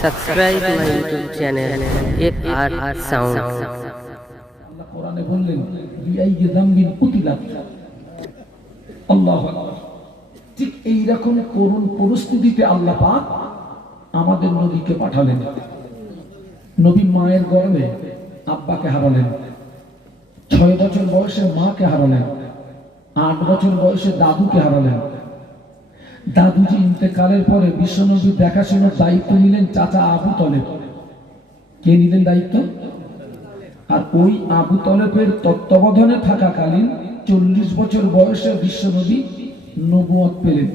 Subscribe my YouTube channel FR Sound. আল্লাহ কোরআনে বললেন বিআইয়ি যামবিন কুতিলাত। আল্লাহু আকবার। ঠিক এই রকম করুণ পরিস্থিতিতে আল্লাহ পাক আমাদের নবীকে পাঠালেন। নবী মায়ের গর্ভে আব্বাকে হারালেন, 6 বছর বয়সে মাকে হারালেন, 8 বছর বয়সে দাদুকে হারালেন। দাদুজি ইন্তেকালের পরে বিশ্বনবী দেখাশোনার দায়িত্ব নিলেন চাচা আবু তলেব। কে নিলেন দায়িত্ব? আর ওই আবু তলেবের তত্ত্বাবধানে থাকাকালীন 40 বছর বয়সে বিশ্বনবী নবুয়ত পেলেন।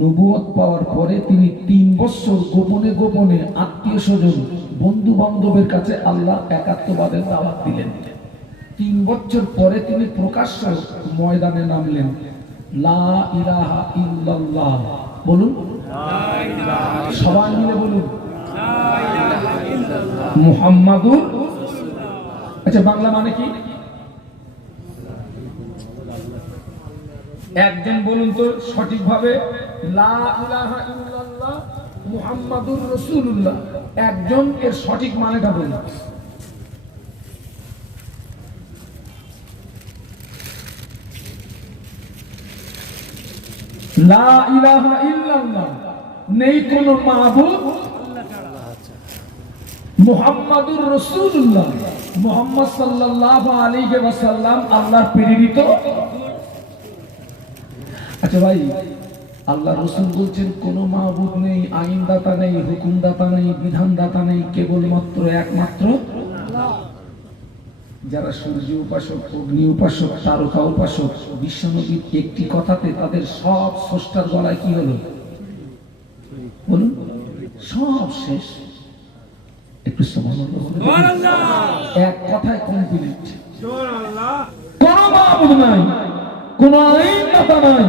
নবুয়ত পাওয়ার পরে তিনি 3 বছর গোপনে গোপনে আত্মীয় স্বজন বন্ধু বান্ধবের কাছে আল্লাহ একাত্মবাদের দাওয়াত দিলেন। 3 বছর পরে তিনি প্রকাশ্য ময়দানে নামলেন। লা ইলাহা ইল্লাল্লাহ বলুন, সবাই মিলে বলুন মুহাম্মাদুর। আচ্ছা, বাংলা মানে কি? একজন বলুন তো সঠিকভাবে, লা ইলাহা ইল্লাল্লাহ মুহাম্মাদুর রাসূলুল্লাহ। একজন এর সঠিক মানেটা বলুন। লা ইলাহা ইল্লাল্লাহ, নেই কোনো মাবুদ, মুহাম্মাদুর রাসূলুল্লাহ, মুহাম্মদ সাল্লাল্লাহু আলাইহি ওয়াসাল্লাম আল্লাহর প্রেরিত। আচ্ছা ভাই, আল্লাহ রাসূল বলছেন কোনো মাবুদ নেই, আইনদাতা নেই, হুকুমদাতা নেই, বিধানদাতা নেই, কেবলমাত্র একমাত্র আল্লাহ। যারা সূর্য উপাসক, অগ্নি উপাসক, তারকা উপাসক, বিশ্বনবীর একটি কথাতে তাদের সব স্রষ্টার গলায় কি হলো বলুন? সব শেষ। একটু এক কথায় কমপ্লিট। কোন মাবুদ নাই, কোন আইনদাতা নাই,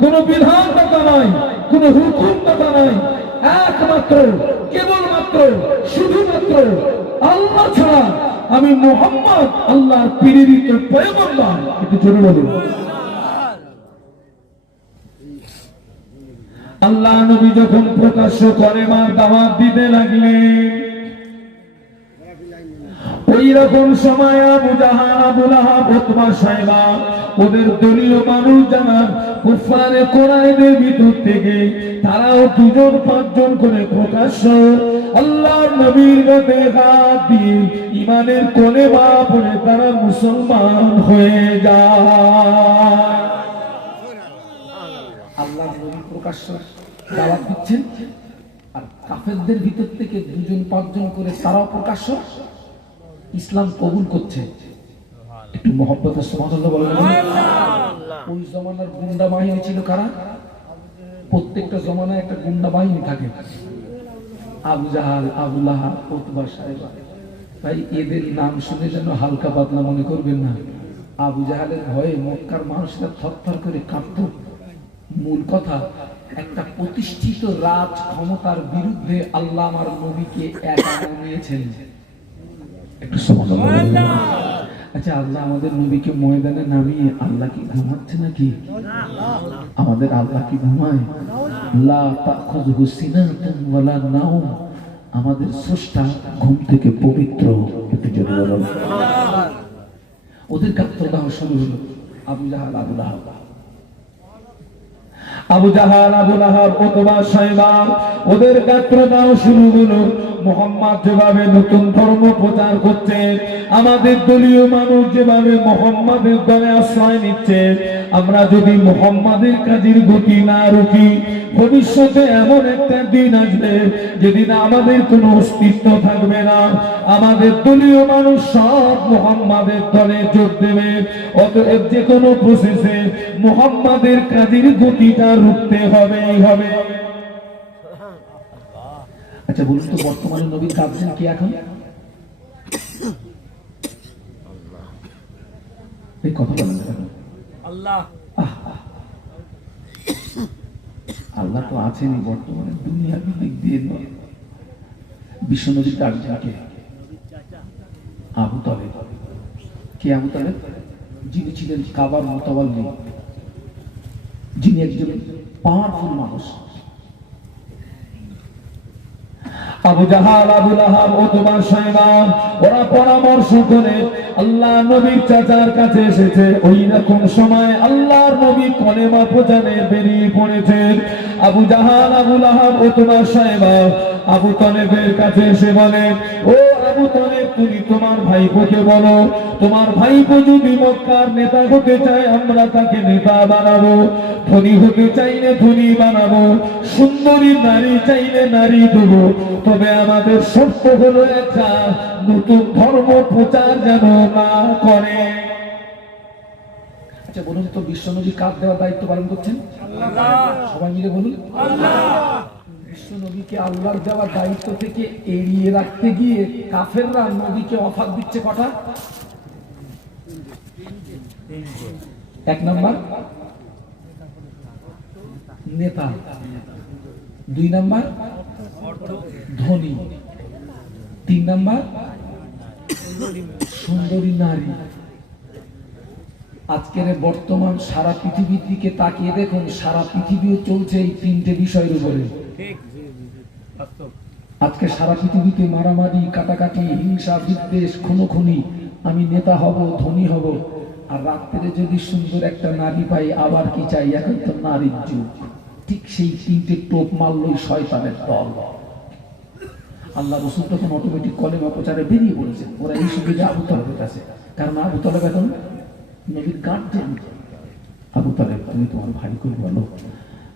কোন বিধানদাতা নাই, কোন হুকুমদাতা নাই, একমাত্র কেবলমাত্র শুধুমাত্র আল্লাহ ছাড়া আমি মুহাম্মদ আল্লাহর প্রেরিত পয়গম্বর। একটু জোরে বলুন। আল্লাহ নবী যখন প্রকাশ্য করে মা দাওয়াত দিতে লাগলেন, ওই রকম সময় আবু জাহাল, আবু লাহাব, উতবা, শাইবা ওদের দলীয় মানুষ যারা কুফারে কুরাইদের ভিতর থেকে তারাও 2-5 জন করে প্রকাশ্য আল্লাহর নবীর গায়ে হাত দিয়ে ঈমানের কলেমা পড়ে তারা মুসলমান হয়ে যায়। আল্লাহর নবী প্রকাশ্য দাওয়াত দিচ্ছেন, আর কাফেরদের ভিতর থেকে 2-5 জন করে তারাও প্রকাশ্য ইসলাম কবুল করছে। একটু মহব্বতের সুবহানাল্লাহ বলেন। ওই জমানার গুন্ডা বাহিনী ছিল কারা? প্রত্যেকটা জমানায় একটা গুন্ডা বাহিনী থাকে। আবু জাহাল, আবু লাহাব, উতবা, শাইবা। ভাই এদের নাম শুনে যেন হালকা পাতলা মনে করবেন না। আবু জাহালের ভয়ে মক্কার মানুষরা থরথর করে কাঁপত। মূল কথা, একটা প্রতিষ্ঠিত রাজ ক্ষমতার বিরুদ্ধে আল্লাহ আমার নবীকে একা নিয়েছেন। একটু সুবহানাল্লাহ। আচ্ছা, আল্লাহ আমাদের নবীকে ময়দানে নামিয়ে আল্লাহ কি ঘুমাচ্ছে নাকি? আমাদের আল্লাহ কি ঘুমায়? লা তাখুযুহু সিনাতুন ওয়ালা নাওম। আমাদের স্রষ্টা ঘুম থেকে পবিত্র। একটু জোরে বলুন। ওদের গাত্রদাহ শুরু হলো। আবু জাহাল, আবু লাহাব, আবু জাহাল, আবু লাহাব, উতবা, শাইবা ওদের গাত্রদাহ শুরু হলো। মুহাম্মদ যেভাবে নতুন ধর্ম প্রচার করছে, আমাদের দলীয় মানুষ যেভাবে মুহাম্মাদের দলে আশ্রয় নিচ্ছে, আমরা যদি মুহাম্মাদের কাজের গতি না রুখি, ভবিষ্যতে এমন একটা দিন আসবে যেদিন আমাদের কোনো অস্তিত্ব থাকবে না। আমাদের দলীয় মানুষ সব মুহাম্মাদের দলে যোগ দেবে। অতএব যে কোনো প্রসেসে মুহাম্মাদের কাজের গতিটা রুখতে হবে। আচ্ছা বলুন তো, বর্তমানে নবীর কাঁদছেন কি এখন? এই কথা বলেন আল্লাহ। আল্লাহ তো আছেনই বর্তমানে, দুনিয়ার দিক দিয়ে নয়। বিশ্বনবীর কাঁদছেন কে? আবু তালেব। কে আবু তালেব? যিনি ছিলেন কাবার মুতাওয়াল্লি, যিনি একজন পাওয়ারফুল মানুষ। আবু জাহাল, আবু লাহাব, উতবা, শায়বা ওরা পরামর্শ করে আল্লাহ নবীর চাচার কাছে এসেছে। ওই রকম সময় আল্লাহর নবী কলেমা প্রচারে বেরিয়ে পড়েছেন। আবু জাহাল, আবু লাহাব, উতবা, শায়বা আবু তালেবের কাছে এসে বলে, ও আবু তালেব, তুমি তোমার ভাইপোকে বলো, তোমার ভাইপো যদি মক্কার নেতা হতে চায় আমরা তাকে নেতা বানাবো, ধনী হতে চাইলে ধনী বানাবো, সুন্দরী নারী চাইলে নারী দেবো, তবে আমাদের শর্ত হলো একটা, নতুন ধর্ম প্রচার যেন না করে। আচ্ছা বলুন তো, বিশ্বনবী কার দেওয়া দায়িত্ব পালন করছেন? সবাই মিলে বলুন। বিশ্বনবীকে আল্লাহর দেওয়া দায়িত্ব থেকে এড়িয়ে রাখতে গিয়ে কাফেররা নবীকে অফার দিচ্ছে কটা? এক নাম্বার নেতা, দুই নাম্বার ধনী, তিন নাম্বার সুন্দরী নারী। আজকের বর্তমান সারা পৃথিবীর দিকে তাকিয়ে দেখুন, সারা পৃথিবীও চলছে এই তিনটে বিষয়ের উপরে। আজকে সারা পৃথিবীতে মারামারি, কাটাকাটি, হিংসা, বিদ্বেষ, খুনোখুনি, আমি নেতা হব, ধনী হব, আর রাত্রে যদি সুন্দর একটা নারী পাই আবার কি চাই, এখন তো নারীর যুগ। ঠিক সেই তিনটে টোপ মারলই শয়তানের দল। আল্লাহ রাসূল তখন অটোমেটিক কলেমা প্রচারে বেরিয়ে পড়েছে। ওরা এই সুবিধা আবু তালেবের কাছে, কারণ আবু তালেব এখন নবীর গার্জিয়ান। আবু তালেব, তুমি তোমার ভাইকে বলো,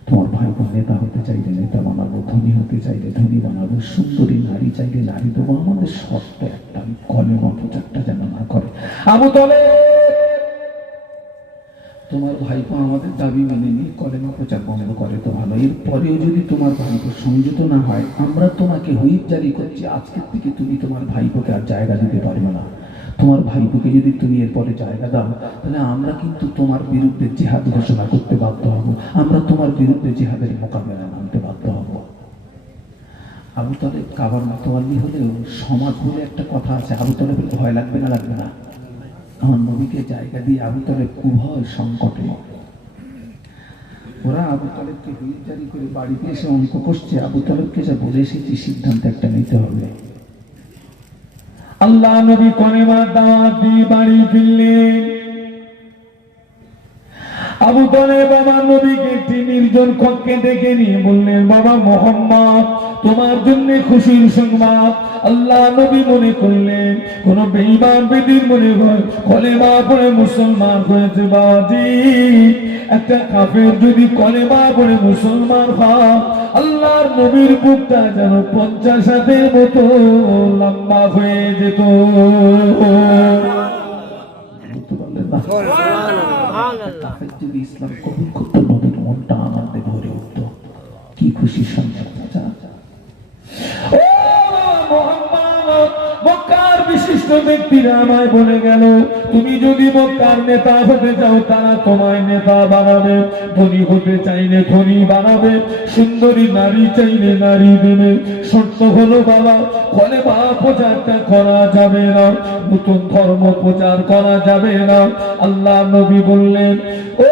তোমার ভাই বোন নেতা হতে চাইলে নেতা বানাবো, ধনী হতে চাইলে ধনী বানাবো, সুন্দরী নারী চাইলে নারী দেবো, আমাদের শর্ত একটা, কলেমা প্রচারটা যেন না করে। আবু তালেব, তোমার ভাইপো আমাদের দাবি মেনে নিয়ে কলেমা প্রচার বন্ধ করে তো ভালো, এরপরেও যদি তোমার ভাইপো সংযত না হয় আমরা তোমাকে হুইপ জারি করছি, আজকের থেকে তুমি তোমার ভাইপোকে আর জায়গা দিতে পারবে না। তোমার ভাইপোকে যদি তুমি এরপরে জায়গা দাও তাহলে আমরা কিন্তু তোমার বিরুদ্ধে জিহাদ ঘোষণা করতে বাধ্য হব, আমরা তোমার বিরুদ্ধে জিহাদের মোকাবেলা আনতে বাধ্য হব। আবু তালেব কাবার মতোয়াল্লি হলেও সমাজ বলে একটা কথা আছে। আবু তালেবের ভয় লাগবে না? লাগবে না? আমার নবীকে জায়গা দিয়ে আবু তালেব উভয় সংকটে। ওরা আবু তালেবকে হুইপ জারি করে বাড়িতে এসে অঙ্ক করছে। আবু তালেবকে যা বলে এসেছি, সিদ্ধান্ত একটা নিতে হবে। আল্লাহ নবী কলেমার দাওয়াত দিয়ে বাড়ি ফিরলেন। আবু তালেব আমার নবীকে একটি নির্জন কক্ষে ডেকে নিয়ে বললেন, বাবা মুহাম্মদ, তোমার জন্য খুশির সংবাদ। আল্লাহ নবী মনে করলেন কোন বেঈমান বেদির মনে হয় কলেমা পড়ে মুসলমান হয়েছে। বাজি, একটা কাফের যদি কলেমা পড়ে মুসলমান হয়, আল্লাহর নবীর বুকটা যেন 50 হাতের মতো লম্বা হয়ে যেত। যদি ইসলাম কবুল করতো, নবীর মনটা আনন্দে ভরে উঠত। কি খুশির সংবাদ! মক্কার বিশিষ্ট ব্যক্তিরা আমায় বলে গেল, তুমি যদি মক্কার নেতা হতে চাও তারা তোমায় নেতা বানাবে, ধনী হতে চাইলে ধনী বানাবে, সুন্দরী নারী চাইলে নারী দেবে। শর্ত হলো বাবা, কলেমা প্রচারটা করা যাবে না, নতুন ধর্ম প্রচার করা যাবে না। আল্লাহ নবী বললেন, ও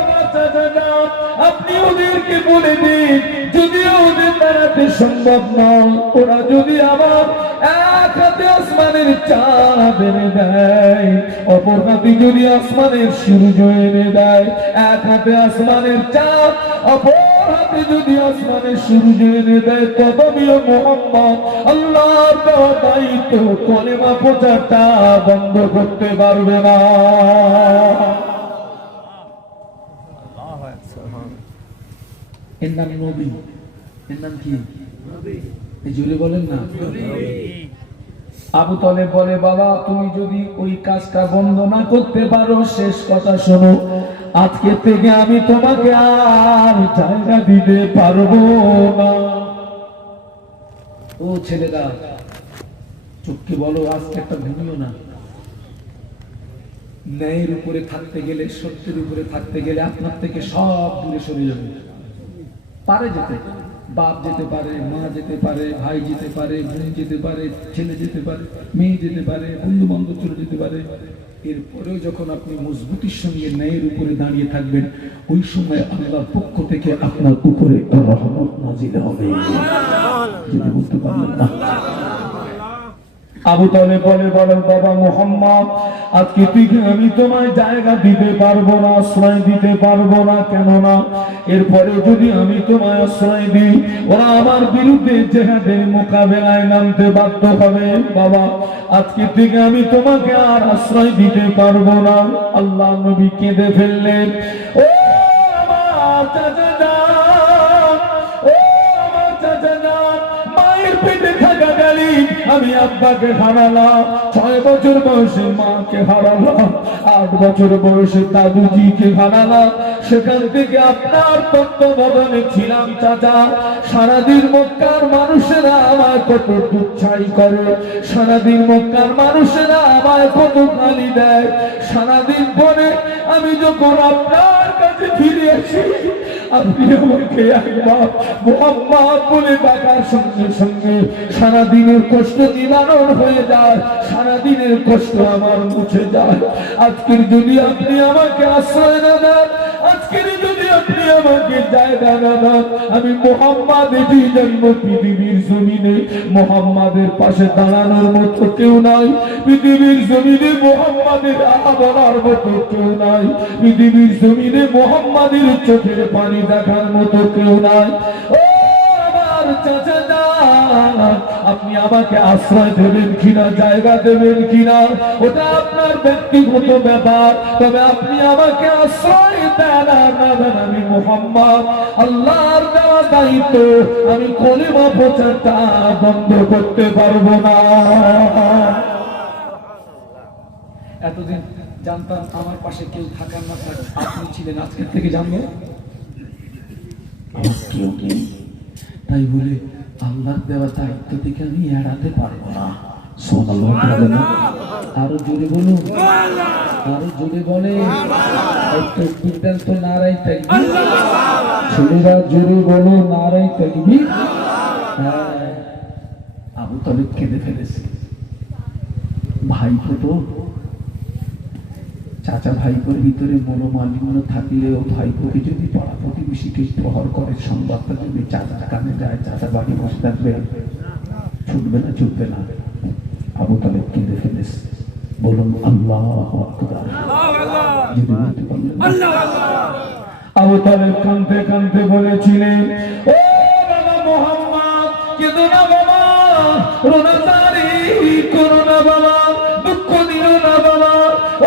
আমার চাচা, আপনি ওদেরকে বলে দিন, যদিও ওদের দাঁড়াতে সম্ভব নয়, ওরা যদি আবার এক হাতে আসমানের চাঁদ এনে দেয়, অপর হাতে যদি আসমানের সূর্য এনে দেয়, এক হাতে আসমানের চাঁদ, অপর হাতে যদি আসমানের সূর্য এনে দেয়, তথাপিও মুহাম্মদ আল্লাহর দেওয়া দায়িত্ব কলেমা প্রচারটা বন্ধ করতে পারবে না। এর নাম নবী। এর নাম কি? জোরে বলেন না। আবু তালেব বলে, বাবা তুমি যদি ওই কাজটা বন্ধ না করতে পারো, শেষ কথা শোনো, আজকে থেকে আমি তোমাকে আর জায়গা দিতে পারবো না। ও ছেলেরা, চোখকে বলো আজকে একটা ঘুমিও না। ন্যায়ের উপরে থাকতে গেলে, সত্যের উপরে থাকতে গেলে আপনার থেকে সব দূরে সরে যাবে। পারে যেতে, বাপ যেতে পারে, মা যেতে পারে, ভাই যেতে পারে, বোন যেতে পারে, ছেলে যেতে পারে, মেয়ে যেতে পারে, বন্ধু বান্ধব চলে যেতে পারে। এরপরেও যখন আপনি মজবুতির সঙ্গে ন্যায়ের উপরে দাঁড়িয়ে থাকবেন, ওই সময় আল্লাহর পক্ষ থেকে আপনার উপরে রহমত নাজিল হবে। যদি বলতে পারলেন না। আবু তালেব বলে, বলেন বাবা মুহাম্মদ, আজকে থেকে আমি তোমায় জায়গা দিতে পারবো না, আশ্রয় দিতে পারবো না। কেন না? এরপরে যদি আমি তোমায় আশ্রয় দিই, ওরা আমার বিরুদ্ধে জিহাদের মোকাবেলায় নামতে বাধ্য হবে। বাবা, আজকে থেকে আমি তোমাকে আর আশ্রয় দিতে পারবো না। আল্লাহ নবী কেঁদে ফেললেন। ও আমার চাচা যান, ও আমার চাচা যান, মায়ের পেটে থাকাকালীন আমি আব্বাকে হারালাম, 6 বছর বয়সে মাকে হারালাম, 8 বছর বয়সে দাদুজিকে হারালাম। সেখান থেকে আপনার তত্ত্বাবধানে ছিলাম চাচা। সারাদিন মক্কার মানুষেরা আমায় কত দুচ্ছাই করে, সারাদিন মক্কার মানুষেরা আমায় কত গালি দেয়। সারাদিন পরে আমি যখন আপনার কাছে ফিরে আসি, আপনি আমাকে একবার মুহাম্মদ বলে ডাকার সঙ্গে সঙ্গে সারাদিনের কষ্ট নিবারণ হয়ে যায়, সারাদিনের কষ্ট আমার মুছে যায়। আজকের যদি আপনি আমাকে আশ্রয় না দেন, আজকের যদি আপনি আমাকে জায়গা না দেন, আমি মুহাম্মদ এই জন্ম পৃথিবীর জমিনে মুহাম্মাদের পাশে দাঁড়ানোর মতো কেউ নাই। পৃথিবীর জমিনে মুহাম্মাদের বলার মতো কেউ নাই। পৃথিবীর জমিনে মুহাম্মাদের চোখের পানি দেখার মতো কেউ নাই। ও আমার চাচা যান, আপনি আমাকে আশ্রয় দেবেন কিনা, জায়গা দেবেন কিনা, ওটা আপনার ব্যক্তিগত ব্যাপার। তবে আপনি আমাকে আশ্রয় দেন আর না দেন, আমি মুহাম্মদ আল্লাহর দেওয়া দায়িত্ব, আমি কলিমা প্রচারটা বন্ধ করতে পারবো না। এতদিন জানতাম আমার পাশে কেউ থাকার না থাক, আপনি ছিলেন, আজকের থেকে জানবো আমার কেউ নেই। তাই বলে আল্লাহর দেওয়া দায়িত্ব থেকে আমি এড়াতে পারবো না। সুবহানাল্লাহ বলে না? আরো জোরে বলুন, আরো জোরে বলে। একটু বিদ্যান তো নারাই তাকবীর, ছেলেরা জোরে বলো নারাই তাকবীর। হ্যাঁ, আবু তালেব কেঁদে ফেলেছে। ভাইপো তো, চাচা ভাইপোর ভিতরে মনোমালিন্য থাকলেও ভাইপোকে যদি পাড়া প্রতিবেশীকে প্রহর করে, সংবাদটা যদি চাচা কানে যায়, চাচা বাড়ি বসে থাকবে, ছুটবে না, ছুটবে না। আবু তালেব কেঁদে ফেলেছে। বলুন আল্লাহু আকবার। যদি বলতে পারলেন আবু তালেব কাঁদতে কাঁদতে বলেছিলেন, ও বাবা মুহাম্মদ, কেঁদো না বাবা, রোনাজারি করো না বাবা, দুঃখ দিও না বাবা।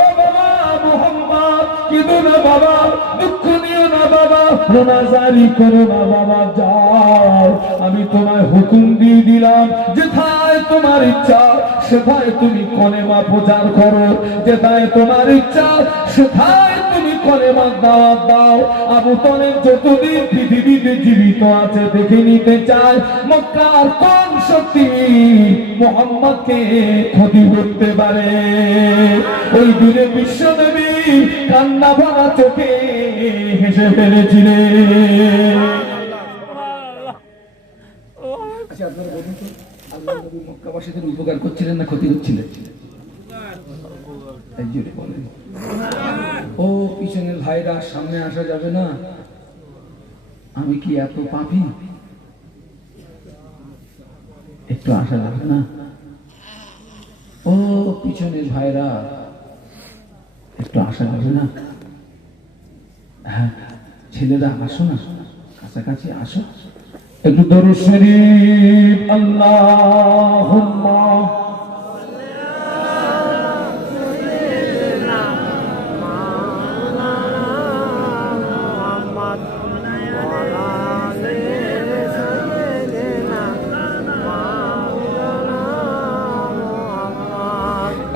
ও বাবা মুহাম্মদ, কেঁদো না বাবা, দুঃখ দিও না বাবা, রোনাজারি করো না বাবা। যাও, আমি তোমায় হুকুম দিয়ে দিলাম, যেথায় তোমার ইচ্ছা সেথায় তুমি কলেমা প্রচার করো, যেথায় তোমার ইচ্ছা সেথায় তুমি কলেমা দাওয়াত দাও। আবু তালেব যতদিন পৃথিবীতে জীবিত আছে দেখে নিতে চায় মক্কার কোন শক্তি মুহাম্মদকে ক্ষতি করতে পারে। ওই দিনে বিশ্বনবী কান্না ভরা চোখে হেসে ফেলেছিলেন। আচ্ছা, আপনারা বলুন তো, আল্লাহ নবী মক্কাবাসীদের উপকার করছিলেন না ক্ষতি করছিলেন? এই জোরে বলেন। ও পিছনের ভাইরা, সামনে আসা যাবে না? আমি কি এত পাপী? একটু আসা যাবে না? ও পিছনের ভাইরা, একটু আসা যাবে না? হ্যাঁ, ছেলেরা আসো না, কাছাকাছি আসো। একটু দরুদ শরীফ আল্লাহুম্মা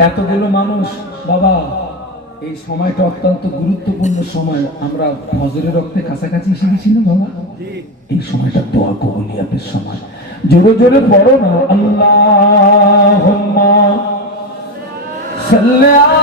এতগুলো মানুষ বাবা, এই সময়টা অত্যন্ত গুরুত্বপূর্ণ সময়। আমরা ফজরের রক্তে কাছাকাছি এসে গেছি না বাবা? এই সময়টা দোয়া কবুলিয়াতের সময়। জোরে জোরে পড়ো না, আল্লাহুম্মা সাল্লি আলা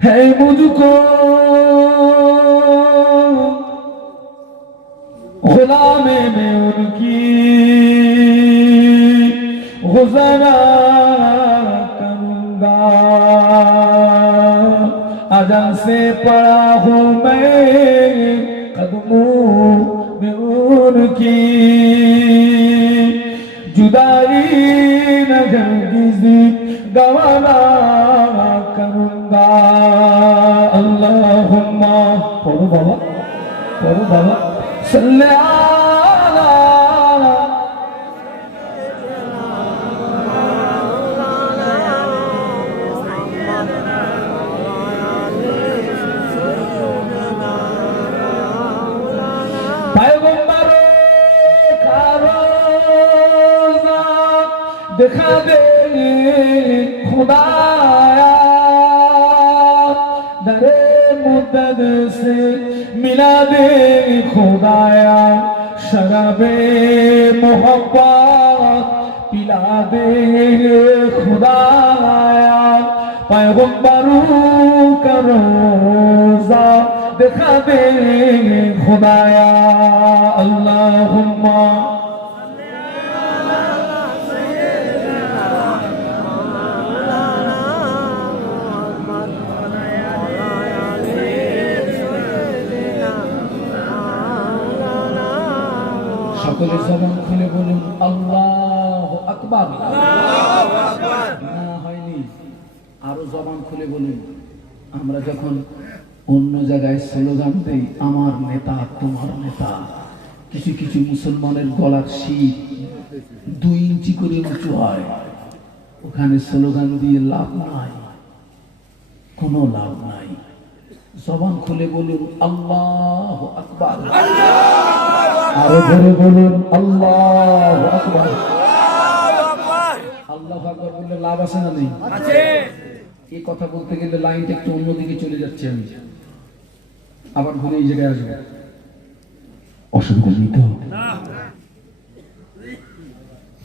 है मुझको गुलामे में उनकी गुज़ारा करूंगा। अज़ल से पड़ा हूँ मैं कदमों में उनकी, जुदाई न हरगिज़ गवारा करूंगा। अल्लाहुम्मा पढ़ो बाबा सल्ले अला पैगंबरों का रोज़ा दिखा दे खुदाया, दरे मुद्दत से मिला दे खुदाया, शराबे मोहब्बत पिला दे खुदाया। पैगंबरों का रोज़ा दिखा दे खुदाया। अल्लाहुम्मा সকলে জবান খুলে বলুন আল্লাহু আকবার। না হয়নি, আরো জবান খুলে বলুন। আমরা যখন অন্য জায়গায় স্লোগান দেই আমার নেতা তোমার নেতা, কিছু কিছু মুসলমানের গলার শীত 2 ইঞ্চি করে উঁচু হয়, ওখানে স্লোগান দিয়ে লাভ নাই, কোনো লাভ নাই। জবান খুলে বলুন আল্লাহু আকবার। আরো জোরে বলুন আল্লাহু আকবার। আল্লাহু আকবার বললে লাভ আছে না নেই? আছে। এই কথা বলতে গেলে লাইনটা একটু অন্যদিকে চলে যাচ্ছে, আমি আবার ঘুরে এই জায়গায় আসবো, অসুবিধা নেই তো?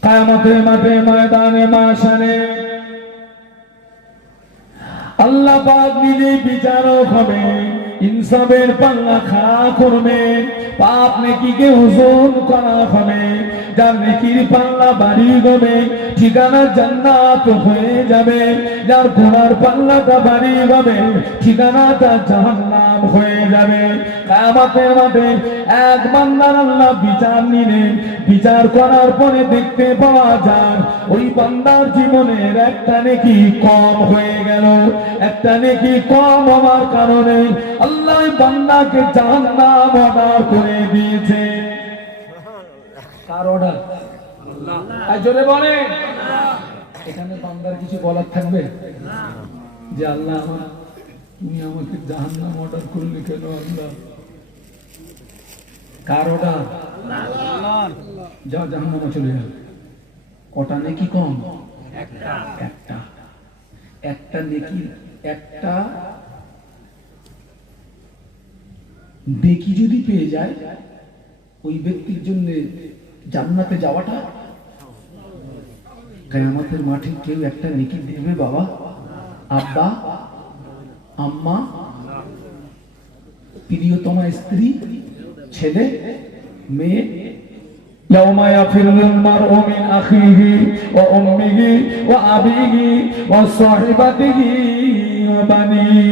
কিয়ামতের মাঠে ময়দানে মাশারে আল্লাহ পাক নিজে বিচারক হবে, ইনসাফের পাল্লা খাড়া করবেন, পাপ নেকিকে ওজন করা হবে। যার নেকির পাল্লা ভারী হবে ঠিকানা জান্নাত হয়ে যাবে, যার গুনার পাল্লাটা ভারী হবে ঠিকানাটা জাহান্নাম হয়ে যাবে। কিয়ামতের মাঠে এক বান্দার আল্লাহ বিচার নিলেন, বিচার করার পরে দেখতে পাওয়া যায় ওই বান্দার জীবনের একটা নেকি কম হয়ে গেল। একটা নেকি কম হওয়ার কারণে আল্লাহ বান্দাকে জাহান্নাম অর্ডার করে দিয়েছে। কার অর্ডার? আল্লাহ। আর জোরে বলে, এখানে বান্দার কিছু বলার থাকবে যে আল্লাহ তুমি আমাকে জাহান্নাম অর্ডার করলে কেন? আল্লাহ কার অর্ডার? আল্লাহ। যাও জাহান্নামে চলে যাও। কটা নেকি কম? একটা। একটা নেকি, একটা নেকি যদি পেয়ে যায় ওই ব্যক্তির জন্য জান্নাতে যাওয়াটা, কিয়ামতের মাঠে কেউ একটা নেকি দেবে বাবা, আব্বা আম্মা, প্রিয়তমা স্ত্রী, ছেলে মেয়ে। ইয়াউমা ইয়াফিরুল মারউ মিন আখিহি ওয়া উম্মিহি ওয়া আবিহি ওয়া সাহিবাতিহি ওয়া বানিহি।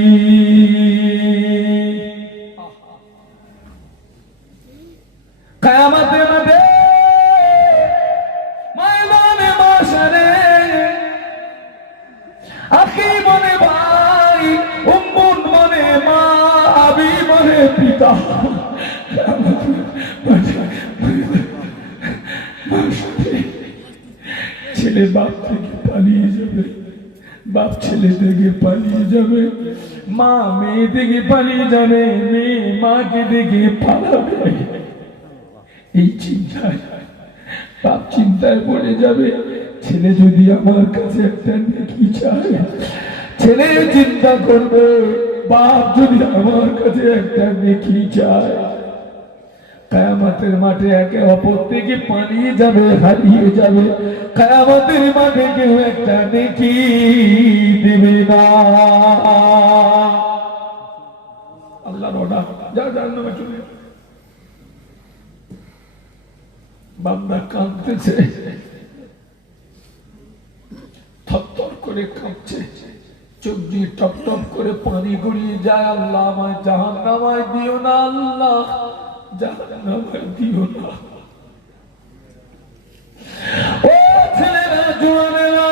কিয়ামতের মাঠে ময়দানে মাশারে আখি বনে ভাই, উম্মুন বনে মা, আবি বনে পিতা। ছেলে বাপ থেকে পালিয়ে যাবে, বাপ ছেলে থেকে পালিয়ে যাবে, মা মেয়ে থেকে পালিয়ে যাবে, মেয়ে মাকে থেকে পালাবে। এই চিন্তায় বাপ চিন্তায় পড়ে যাবে, ছেলে যদি আমার কাছে একটা নেকি চায়, ছেলে চিন্তা করবে বাপ যদি আমার কাছে একটা নেকি চায়। কিয়ামতের মাঠে একে অপর থেকে পালিয়ে যাবে, হারিয়ে যাবে। কিয়ামতের মাঠে কেউ একটা নেকি দেবে না। পারো না, যা জাহান্নামে চলে যাও। বান্দা কাঁদতেছে, থরথর করে কাঁপছে, চোখ দিয়ে টপ টপ করে পানি গড়িয়ে যায়। আল্লাহ আমায় জাহান্নামায় দিও না, আল্লাহ জাহান্নামায় দিও না। ও ছেলেরা, জোয়ানেরা,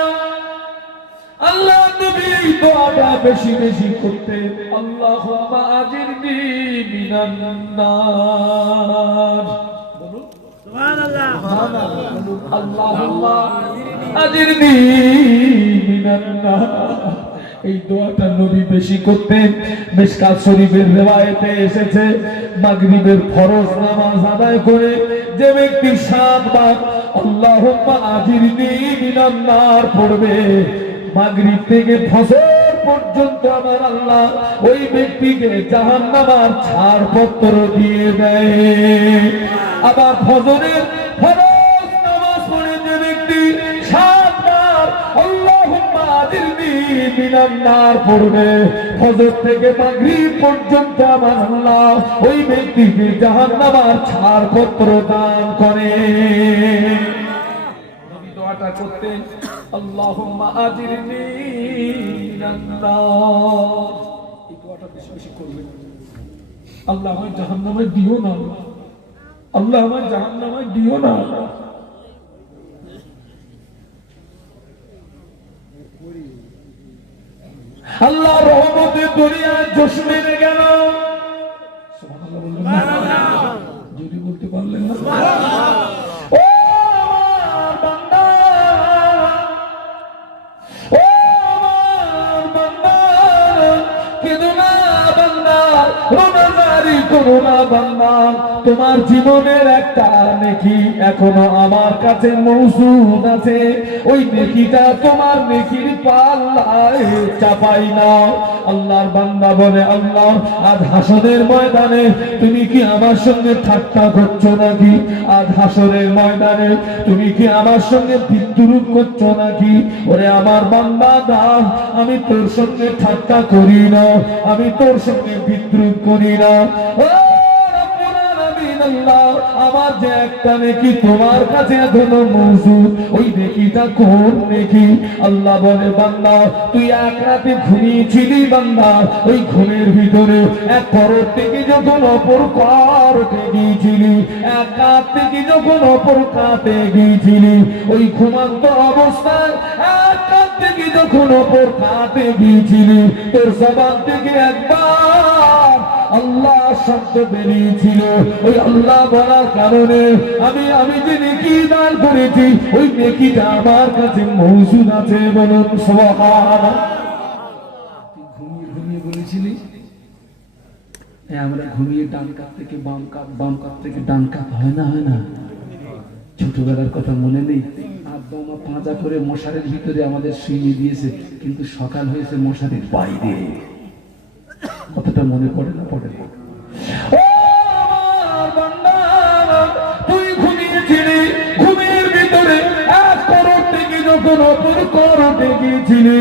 আল্লাহ নবী এই দোয়াটা বেশি বেশি করতে, আল্লাহুম্মা আজিরনি মিনান নার। বলুন সুবহানাল্লাহ। আল্লাহুম্মা আজিরনি মিনান নার। এই দোয়াটা নবী বেশি করতেন। মিশকাত শরীফের রিওয়ায়েতে এসেছে, মাগরিবের ফরজ নামাজ আদায় করে যে ব্যক্তি 7 বার আল্লাহুম্মা আজিরনি মিনান নার পড়বে, মাগরিব থেকে ফজর পর্যন্ত আমার আল্লাহ ওই ব্যক্তিকে জাহান্নামের ছাড়পত্র দিয়ে দেয়। আবার ফজরের ফরজ নামাজ পড়ে যে ব্যক্তি 7 বার আল্লাহুম্মা আজিরনি মিনান নার পড়বে, ফজর থেকে মাগরিব পর্যন্ত আমার আল্লাহ ওই ব্যক্তিকে জাহান্নামের ছাড়পত্র দান করে। নবী দোয়াটা করতেন, আল্লাহুম্মা আজিরনি মিনান নার। এই দোয়াটা বেশি বেশি করবেন। আল্লাহ আমায় জাহান্নামে দিও না, আল্লাহ আমায় জাহান্নামে দিও না। আল্লাহ রহমতে দুনিয়ার জোশ মেরে গেল। সুবহানাল্লাহ বলবেন না? যদি বলতে পারলেন না। ও আমার বান্দা, ও আমার বান্দা, কেঁদো না বান্দা, রোনাজারি করো না বান্দা। তোমার জীবনের একটা নেকি এখনো আমার কাছে মওজুদ আছে, ওই নেকিটা তোমার নেকির পাল্লায় চাপাই না। আল্লাহর বান্দা বলে, আল্লাহ আজ হাসরের ময়দানে তুমি কি আমার সঙ্গে ঠাট্টা করছো নাকি? আজ হাসরের ময়দানে তুমি কি আমার সঙ্গে বিদ্রুপ করছো নাকি? ওরে আমার বান্দা দা, আমি তোর সঙ্গে ঠাট্টা করি না, আমি তোর সঙ্গে বিদ্রুপ করি না। আমার যে একটা নেকি তোমার কাছে এখনো মওজুদ, ওই নেকিটা কোন নেকি? আল্লাহ বলে, বান্দা তুই এক রাতে ঘুমিয়েছিলি বান্দা, ওই ঘুমের ভিতরে এক করর থেকে যখন অপর করতে গিয়েছিলি, এক কাত থেকে যখন অপর কাতে গিয়েছিলি, ওই ঘুমান্ত অবস্থায় এক কাত থেকে যখন অপর কাতে গিয়েছিলি, তোর জবান থেকে একবার আল্লাহ শব্দ বেরিয়েছিল। ওই আল্লাহ বলার কারণে আমি যে নেকি দান করেছি, ওই নেকিটা আমার কাছে মওজুদ আছে। বলুন সুবহানাল্লাহ। ঘুমিয়ে ঘুমিয়ে বলেছিলি, আমরা ঘুমিয়ে ডান কাত থেকে বাম কাত, বাম কাত থেকে ডান কাত, হয় না? হয় না? ছোটবেলার কথা মনে নেই? আব্বা মা পাঁজা করে মশারির ভিতরে আমাদের শুইয়ে দিয়েছে, কিন্তু সকাল হয়েছে মশারির বাইরে। কতটা মনে পড়ে না? পড়ে না? ও আমার বান্দা, তুই ঘুমিয়েছিলি, ঘুমের ভিতরে এক করর থেকে যখন অপর করতে গিয়েছিলি,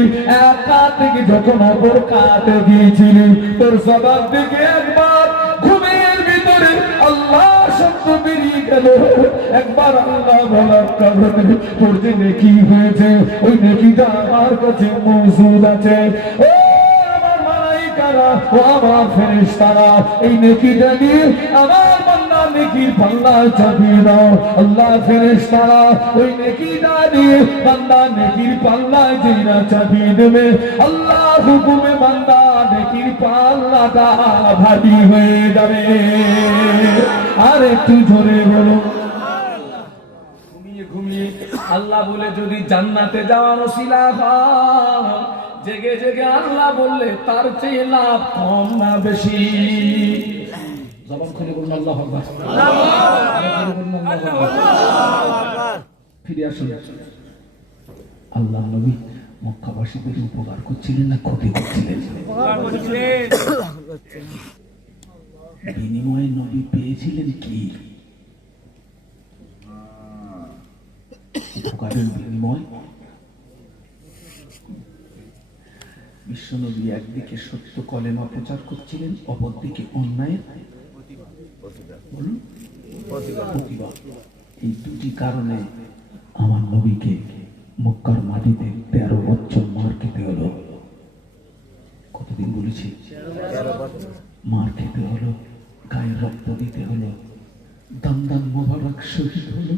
এক কাত থেকে যখন অপর কাতে গিয়েছিলি, তোর জবান থেকে একবার ঘুমের ভিতরে আল্লাহ শব্দ বেরিয়ে গেল। একবার আল্লাহ বলার কারণে তোর যে নেকি হয়েছে, ওই নেকিটা আমার কাছে মওজুদ আছে। ও ও আমার ফেরেশতারা, এই নেকিটা নিয়ে আমার বান্দা নেকির পাল্লায় চাপিয়ে দাও। আল্লাহ ফেরেশতারা ওই নেকিটা নিয়ে বান্দা নেকির পাল্লায় যেনা চাপিয়ে দেবে, আল্লাহ হুকুমে বান্দা নেকির পাল্লাটা ভারী হয়ে যাবে। আর একটু জোরে বলো। ঘুমিয়ে ঘুমিয়ে আল্লাহ বলে যদি জান্নাতে যাওয়ার ওসিলা হয়, জেগে জেগে আল্লাহ বললে তার চেয়ে লাভ কম না বেশি? জবান খুলে বলুন আল্লাহু আকবার। ফিরে আসুন। আল্লাহ নবী মক্কাবাসীদের উপকার করছিলেন না ক্ষতি করছিলেন? বিনিময়ে নবী পেয়েছিলেন কি? উপকারের বিনিময় বিশ্বনবী একদিকে সত্য কলেমা প্রচার করছিলেন, অপরদিকে অন্যায়ের বলুন প্রতিবাদ। এই দুটি কারণে আমার নবীকে মক্কার মাটিতে 13 বছর মার খেতে হলো। কতদিন বলেছি? মার খেতে হলো, গায়ে রক্ত দিতে হলো, দামদাম মোবারক শহীদ হলো।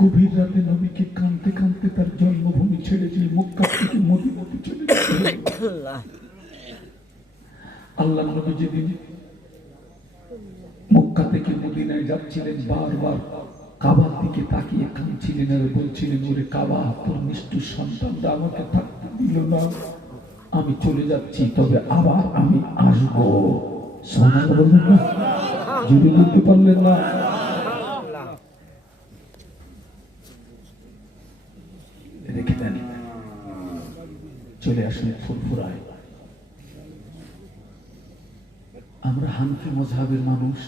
গভীর রাতে নবীকে কাঁদতে কাঁদতে তার জন্মভূমি ছেড়ে দিয়ে মক্কা থেকে মদিনাতে চলে যেতে হলো। আল্লাহ নবী যেদিন মক্কা থেকে মদিনায় যাচ্ছিলেন, বারবার কাবার দিকে তাকিয়ে কাঁদছিলেন আর বলছিলেন, ওরে কাবা, তোর নিষ্ঠুর সন্তানরা আমাকে থাকতে দিল না, আমি চলে যাচ্ছি, তবে আবার আমি আসবো। সুবহানাল্লাহ বললেন না? জুড়ে বলতে পারলেন না? রেখে দেন, চলে আসুন ফুরফুরায়। আমরা হানফি মযহাবের মানুষ,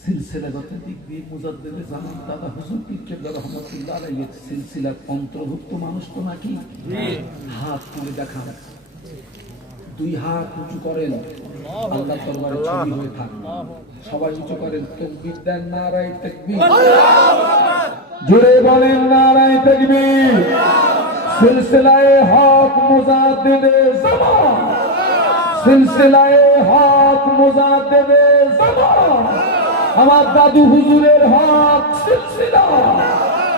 সিলসিলাগত দিক দিয়ে মুজাদ্দিদে জামান দাদা হুজুর পীর কেবলা রাহমাতুল্লাহ আলাইহি সিলসিলার অন্তর্ভুক্ত মানুষ তো নাকি? হাত তুলে দেখান, 2 হাত উঁচু করেন, আল্লাহ দরবারে ছবি হয়ে থাকেন। সবাই উঁচু করেন, তাকবীর দেন, নারায়ে তাকবীর, জোরে বলেন নারায়ে তাকবীর। সিলসিলায়ে হক মুজাদ্দিদে জামান, সিলসিলায়ে হক মুজাদ্দিদে জামান, আমার দাদু হুজুরের হক সিলসিলা,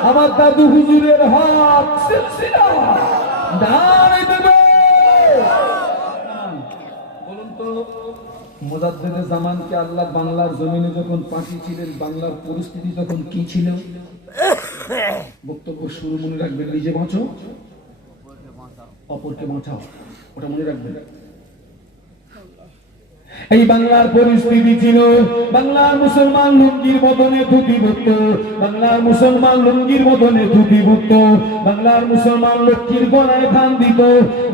আমার দাদু হুজুরের হক সিলসিলা। নারায়ে তাকবীর। বলুন তো, মুজাদ্দিদে জামানকে আল্লাহ বাংলার জমিনে যখন পাঠিয়েছিলেন, বাংলার পরিস্থিতি তখন কি ছিল? বক্তব্য শুরু মনে রাখবেন, নিজে বাঁচো, অপরকে বাঁচাও, ওটা মনে রাখবেন। এই বাংলার পরিস্থিতি ছিল, বাংলার মুসলমান লুঙ্গির বদনে ধুতি পরত, বাংলার মুসলমান লুঙ্গির বদনে ধুতি পরত, বাংলার মুসলমান লক্ষ্মীর গলায় ধান দিত,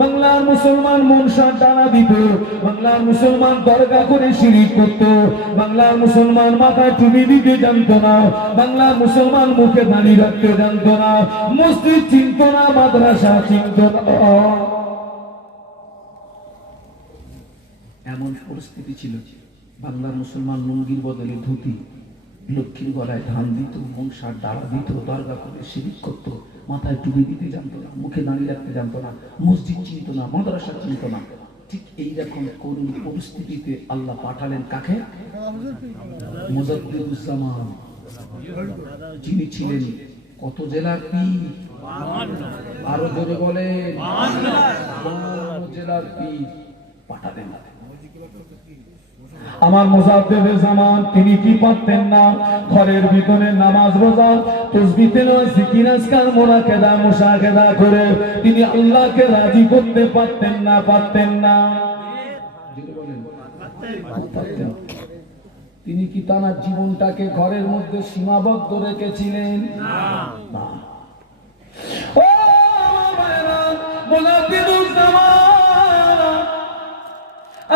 বাংলার মুসলমান মনসার ডানা দিত, বাংলার মুসলমান দরগা করে শিরিক করত, বাংলার মুসলমান মাথায় টুপি দিতে জানতো না, বাংলার মুসলমান মুখে দাড়ি রাখতে জানতো না, মসজিদ চিনত না, মাদ্রাসা চিনত না। এমন পরিস্থিতি ছিল, বাংলার মুসলমান লুঙ্গির বদলে ধুতি, লক্ষ্মীর গলায় ধান দিত, মনসার ডালা দিত, দরগা করে শিরিক করত, মাথায় টুপি দিতে জানতো না, মুখে দাঁড়িয়ে রাখতে জানতো না, মসজিদ চিনত না, মাদ্রাসা চিনত না। ঠিক এইরকম করুণ পরিস্থিতিতে আল্লাহ পাঠালেন কাকে? মুজাদ্দিদুজ জামান, যিনি ছিলেন কত জেলার পীর? আরো জোরে বলে, 52 জেলার পীর পাঠালেন। আমার মুজাদ্দিদে জামান তিনি কি পারতেন না? ঘরের ভিতরে নামাজ রোজা তাসবিহ তেলাওয়াত জিকির আজকার মুরাকাবা মুশাহাদা করে তিনি আল্লাহকে রাজি করতে পারতেন না? পারতেন না? পারতেন। তিনি কি তার জীবনটাকে ঘরের মধ্যে সীমাবদ্ধ রেখেছিলেন? না। ও আমার ভাইরা, মুজাদ্দিদুজ জামান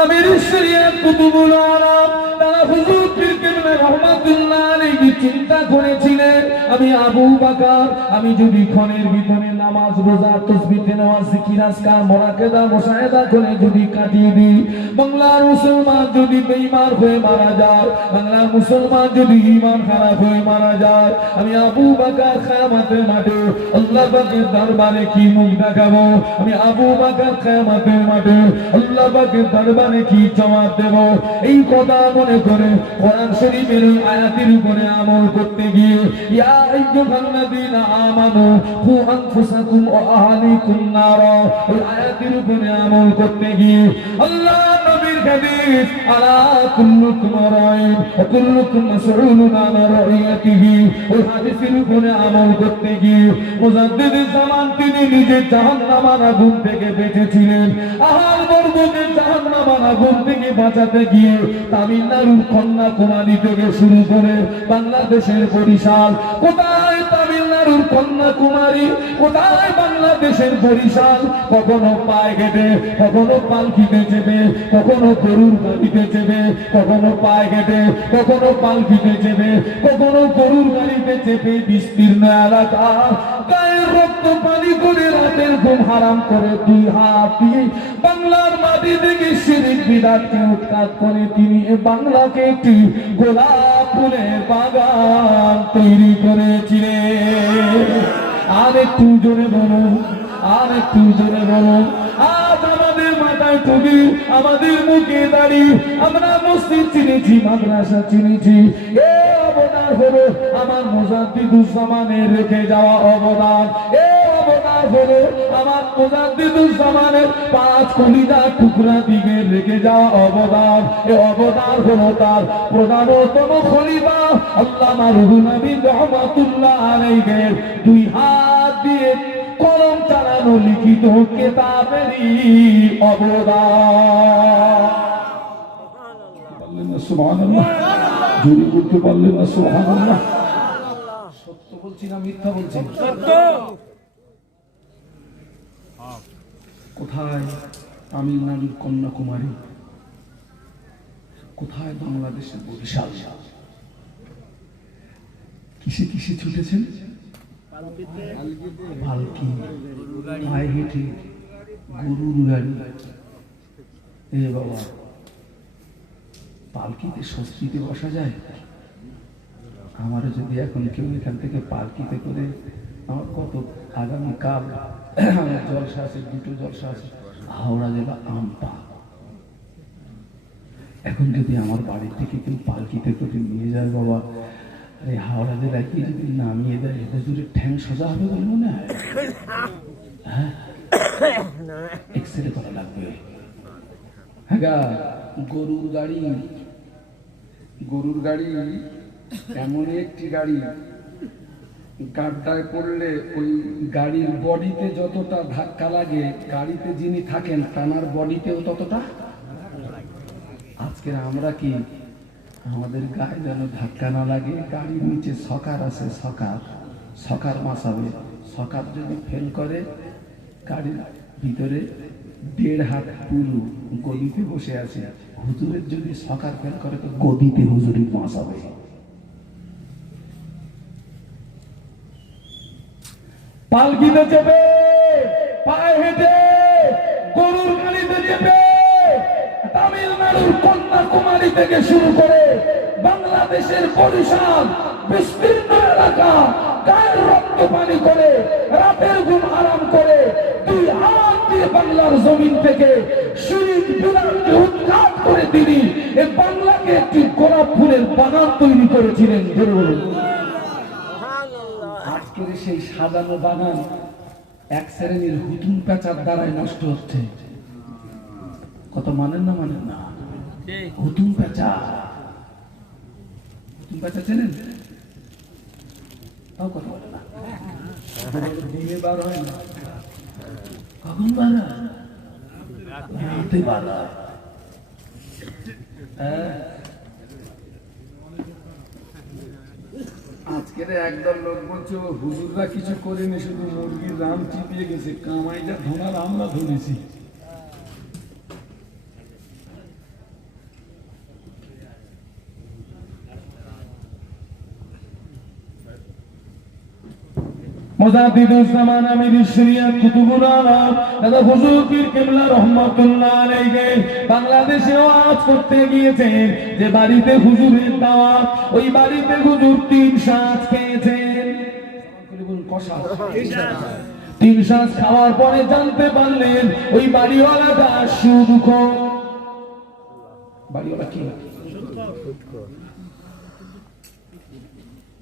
আমির শরিয়ত কুতুবুল আলম তারা হুজুর পীর কেবলা রাহমাতুল্লাহ আলাইহি চিন্তা করেছিলেন, আমি আবু বকর, আমি যদি ক্ষণের ভিতরে নামাজ রোজা তাসবিহ তেলাওয়াত জিকির আজকার মুরাকাবা মুশাহাদা করে যদি কাটিয়ে দিই, বাংলার মুসলমান যদি বেঈমান হয়ে মারা যায়, বাংলার মুসলমান যদি ঈমান খারাপ হয়ে মারা যায়, আমি আবু বকর কিয়ামতের মাঠে আল্লাহ পাকের দরবারে কি মুখ দেখাবো? আমি আবু বকর কিয়ামতের মাঠে আল্লাহ পাকের দরবারে কি জবাব দেব? এই কথা মনে করে কোরআন শরীফের আয়াতের উপরে আমল করতে গিয়ে ইয়া আইয়ুহাল্লাযীনা আমানু কু আনফুসাকুম ওয়া আহলিকুম নারা, এই আয়াতের উপরে আমল করতে গিয়ে আল্লাহ নবীর হাদিস আলা কুল্লুকুম রাইন ওয়া কুল্লুকুম মাসউলুন আন রাইয়াতিহি, এই হাদিসের উপরে আমল করতে গিয়ে মুজাদ্দিদে জামান তিনি নিজে জাহান্নামের আগুন থেকে বেঁচেছিলেন। আহাল বর্গকে জাহান্নামের আগুন থেকে বাঁচাতে গিয়ে তামিলনাড়ুর কন্যাকুমারী থেকে শুরু করে বাংলাদেশের বরিশাল, কোথায় তামিলনাড়ুর কন্যাকুমারী, কোথায় বাংলাদেশের বরিশাল, কখনো পায়ে হেঁটে, কখনো পালকিতে চেপে, কখনো গরুর গাড়িতে চেপে, কখনো পায়ে হেঁটে, কখনো পালকিতে চেপে, কখনো গরুর গাড়িতে চেপে বিস্তীর্ণ এলাকা গায়ের রক্ত রক্ত পানি করে রাতের ঘুম হারাম করে 2 হাত দিয়ে বাংলার মাটি থেকে শিরিক বিদআতকে উৎখাত করে তিনি এ বাংলাকে একটি গোলাপ ফুলের বাগান তৈরি করেছিলেন। আর একটু জোরে বলুন, আর একটু জোরে বলুন। আজ আমাদের মাথায় টুপি, আমাদের মুখে দাড়ি, আমরা মসজিদ চিনেছি, মাদ্রাসা চিনেছি। এ অবদান হলো আমার মুজাদ্দিদুজ্জামানের রেখে যাওয়া অবদান। এ অবদান হলো আমার মুজাদ্দিদুজ্জামানের 5 কলিজার টুকরা দিকে রেখে যাওয়া অবদান। এ অবদান হলো তার প্রধানতম খলিফা আল্লামা রুহুল আমিন রহমাতুল্লাহ আলাইহির 2 হাত দিয়ে কলম চালানো লিখিত কিতাবেরই অবদান। বললেন না সুবহানাল্লাহ? জোরে বলতে পারলেন না সুবহানাল্লাহ? সত্য বলছি না মিথ্যা বলছি? সত্য। কোথায় তামিলনাড়ুর কন্যাকুমারী, কোথায় বাংলাদেশের বরিশাল? কিসে কিসে ছুটেছেন? পালকি, পায়ে হেঁটে, গরুর গাড়ি। এ বাবা, পালকিতে স্বস্তিতে বসা যায়? আমারও যদি এখন কেউ এখান থেকে পালকিতে করে, আমার কত আগামীকাল আমার জলসা আছে, 2টো জলসা আছে হাওড়া জেলা আমপা। এখন যদি আমার বাড়ি থেকে কেউ পালকিতে করে নিয়ে যায় বাবা, আরে হাওড়া জেলায় কি যদি নামিয়ে দেয়, এটা যদি ঠ্যাং সোজা হবে বলে মনে হয়? হ্যাঁ, এক্সরে করা লাগবে। হ্যাঁ, গরুর গাড়ি, গরুর গাড়ি এমন একটি গাড়ি, গাড্ডায় পড়লে ওই গাড়ির বডিতে যতটা ধাক্কা লাগে, গাড়িতে যিনি থাকেন তানার বডিতেও ততটা। আজকে আমরা কি আমাদের গায়ে যেন ধাক্কা না লাগে, গাড়ির নিচে সকার আছে, সকার মাসাবে, সকার যদি ফেল করে গাড়ির ভিতরে 1.5 হাত পুরু গদিতে বসে আছে, হুজুরের যদি সকার ফেল করে তো গদিতে হুজুরি মাসাবে। পালকিতে চেপে, পায়ে হেঁটে, গরুর গাড়িতে চেপে তামিলনাড়ুর কন্যাকুমারী থেকে শুরু করে বাংলাদেশের বরিশাল বিস্তীর্ণ এলাকা গায়ের রক্ত পানি করে রাতের ঘুম আরাম করে 2 হাত দিয়ে বাংলার জমিন থেকে শিরিক বিদআতকে উৎখাত করে তিনি এই বাংলাকে একটি গোলাপ ফুলের বাগান তৈরি করেছিলেন। আজকের সেই সাজানো বাগান এক শ্রেণীর হুতুম পেঁচার দ্বারাই নষ্ট হচ্ছে। কত মানেন না? মানেন না? হুতুম পেঁচা, হুতুম পেঁচা চেনেন? তাও কথা বলে না, দিনে বার হয় না। কখন বার হয়? রাতে বার হয়। আজকের একদল লোক বলছে হুজুররা কিছু করেনি, শুধু মুরগির রাম চিপিয়ে গেছে, কামাইটা ধোনার আমরা ধরেছি। মুজাদ্দিদুজ্জামান আমির শরিয়ত কুতুবুল আলম দাদা হুজুর পীর কিবলা রহমাতুল্লাহ আলাইহি বাংলাদেশে ওয়াজ করতে গিয়েছেন। যে বাড়িতে হুজুরের দাওয়াত, ওই বাড়িতে হুজুর 3 শাঁস খেয়েছেন। কষা 3 শাঁস খাওয়ার পরে জানতে পারলেন ওই বাড়িওয়ালাটা সুদখোর। বাড়িওয়ালা কি?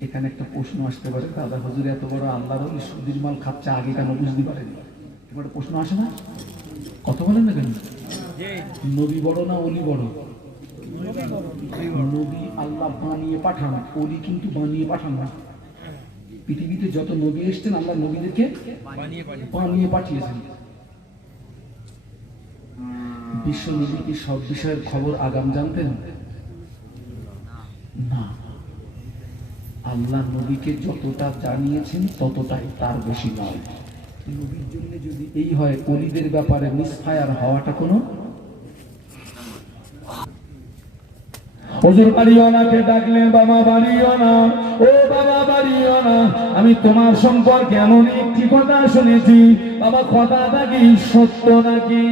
এখানে একটা প্রশ্ন আসতে পারে, দাদা হুজুর এত বড় আল্লাহর ওলি সুদির মাল খাচ্ছে, আগে কেন বুঝতে পারেনি? এবার প্রশ্ন আসে না? কত বলেন না কেন? নবী বড় না ওলি বড়? নবী আল্লাহ বানিয়ে পাঠান, ওলি কিন্তু বানিয়ে পাঠান না। পৃথিবীতে যত নবী এসছেন আল্লাহ নবীদেরকে বানিয়ে পাঠিয়েছেন। বিশ্ব নবী কি সব বিষয়ের খবর আগাম জানতেন? না, আল্লাহ নবীকে যতটা জানিয়েছেন ততটাই, তার বেশি নয়। নবীর জন্য যদি এই হয়, ওলিদের ব্যাপারে মিসফায়ার হওয়াটা কোনো। হুজুর বাড়িওয়ালাকে ডাকলেন, বাবা বাড়িওয়ালা, ও বাবা বাড়িও না, আমি তোমার সম্পর্কে এমন একটি কথা শুনেছি, বাবা কথাটা কি সত্য নাকি?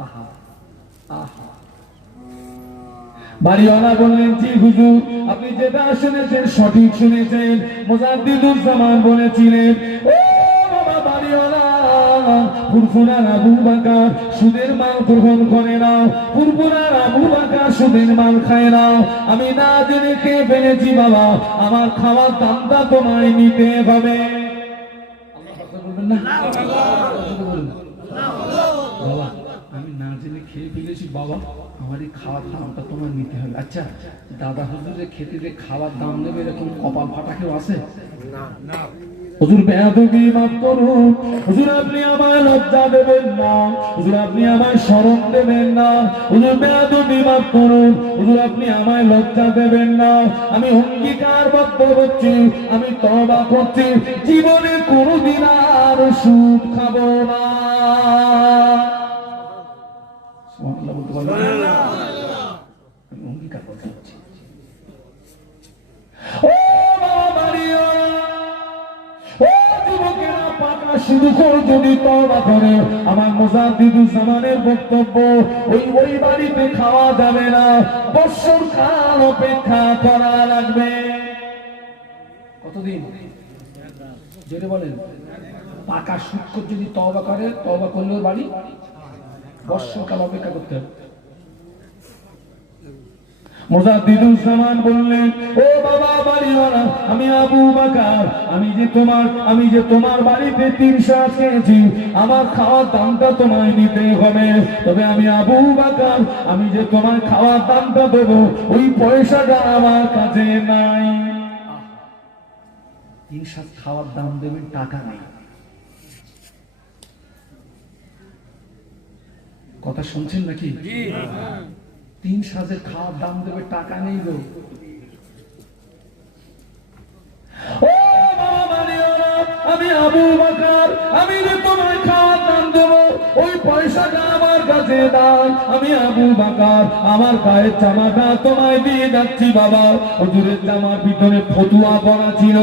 আহা আহা, বাড়িওয়ালা বললেন, জি হুজুর, আপনি যেটা শুনেছেন সঠিক শুনেছেন। মুজাদ্দিদুজ্জামান বলেছিলেন, ও বাবা বাড়িওয়ালা, ফুরফুরার আবু বকর সুদের মাল গ্রহণ করে নাও, ফুরফুরার আবু বকর সুদের মাল খায় নাও। আমি না জেনে খেয়ে ফেলেছি বাবা, আমার খাওয়ার দামটা তোমায় নিতে হবে। বাবা আমি না জেনে খেয়ে ফেলেছি বাবা, আমার এই খাওয়ার দামটা তোমার নিতে হবে। আচ্ছা দাদা হুজুরের খেতে যে খাওয়ার দাম নেবে এরকম কপাল ফাটা কেউ আছে? হুজুর বেয়াদবি মাফ করুন, হুজুর আপনি আমায় লজ্জা দেবেন না, হুজুর আপনি আমায় শরম দেবেন না, হুজুর বেয়াদবি মাফ করুন, হুজুর আপনি আমায় লজ্জা দেবেন না। আমি অঙ্গীকারবদ্ধ হচ্ছি, আমি তওবা করছি, জীবনে কোনোদিন আর সুদ খাবো না। সুবহানাল্লাহ বলতে পারবেন না? আমি অঙ্গীকারবদ্ধ হচ্ছি। ও বাবা বাড়িও, ও যুবকেরা, পাকা শুরু করো যদি তওবা করো। আমার মুজাদ্দিদুজ্জামানের বক্তব্য, ওই বাড়িতে খাওয়া যাবে না, বছর কাল অপেক্ষা করা লাগবে। কতদিন? জোরে বলেন। পাকা শুক্র যদি তওবা করে, তওবা করলে বাড়ি বছরকাল অপেক্ষা করতে হবে। মুজাদ্দিদুজ্জামান বললেন, ও বাবা বাড়িওয়ালা, আমি আবু বকর, আমি যে তোমার বাড়িতে 3 শাক খেয়েছি, আমার খাওয়ার দামটা তোমায় নিতে হবে। তবে আমি আবু বকর, আমি যে তোমার খাওয়ার দামটা দেবো, ওই পয়সাটা আমার কাছে নাই। 3 শাক খাওয়ার দাম দেবেন, টাকা নাই। কথা শুনছেন নাকি? 3 সাজের খাওয়ার দাম দেবে, টাকা নেই গো। ও বাবা বাড়িওয়ালা, আমি আবু বকর, আমি যে তোমার খাওয়ার দাম দেবো, ওই পয়সাটা আমার কাছে দাও। আমি আবু বকর, আমার গায়ের জামাটা তোমায় দিয়ে যাচ্ছি বাবা। হুজুরের জামার ভিতরে ফতুয়া পরা ছিল।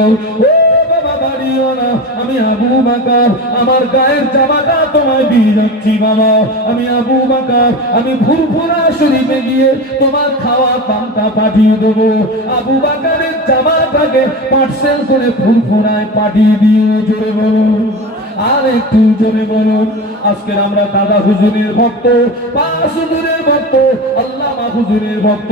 ও বাবা বাড়িওয়ালা, আমি আবু বকর, আমার গায়ের জামাটা তোমায় দিয়ে যাচ্ছি বাবা। আমি আবু বকর, আমি ফুরফুরা শরীফে গিয়ে তোমার খাওয়া দামটা পাঠিয়ে দেবো। আবু বকরের জামাটাকে পার্সেল করে ফুরফুরায় পাঠিয়ে দিও। জোরে বলুন, আর একটু জোরে বলুন। আজকের আমরা দাদা হুজুরের ভক্ত, পাঁচ হুজুরের ভক্ত, আল্লামা হুজুরের ভক্ত।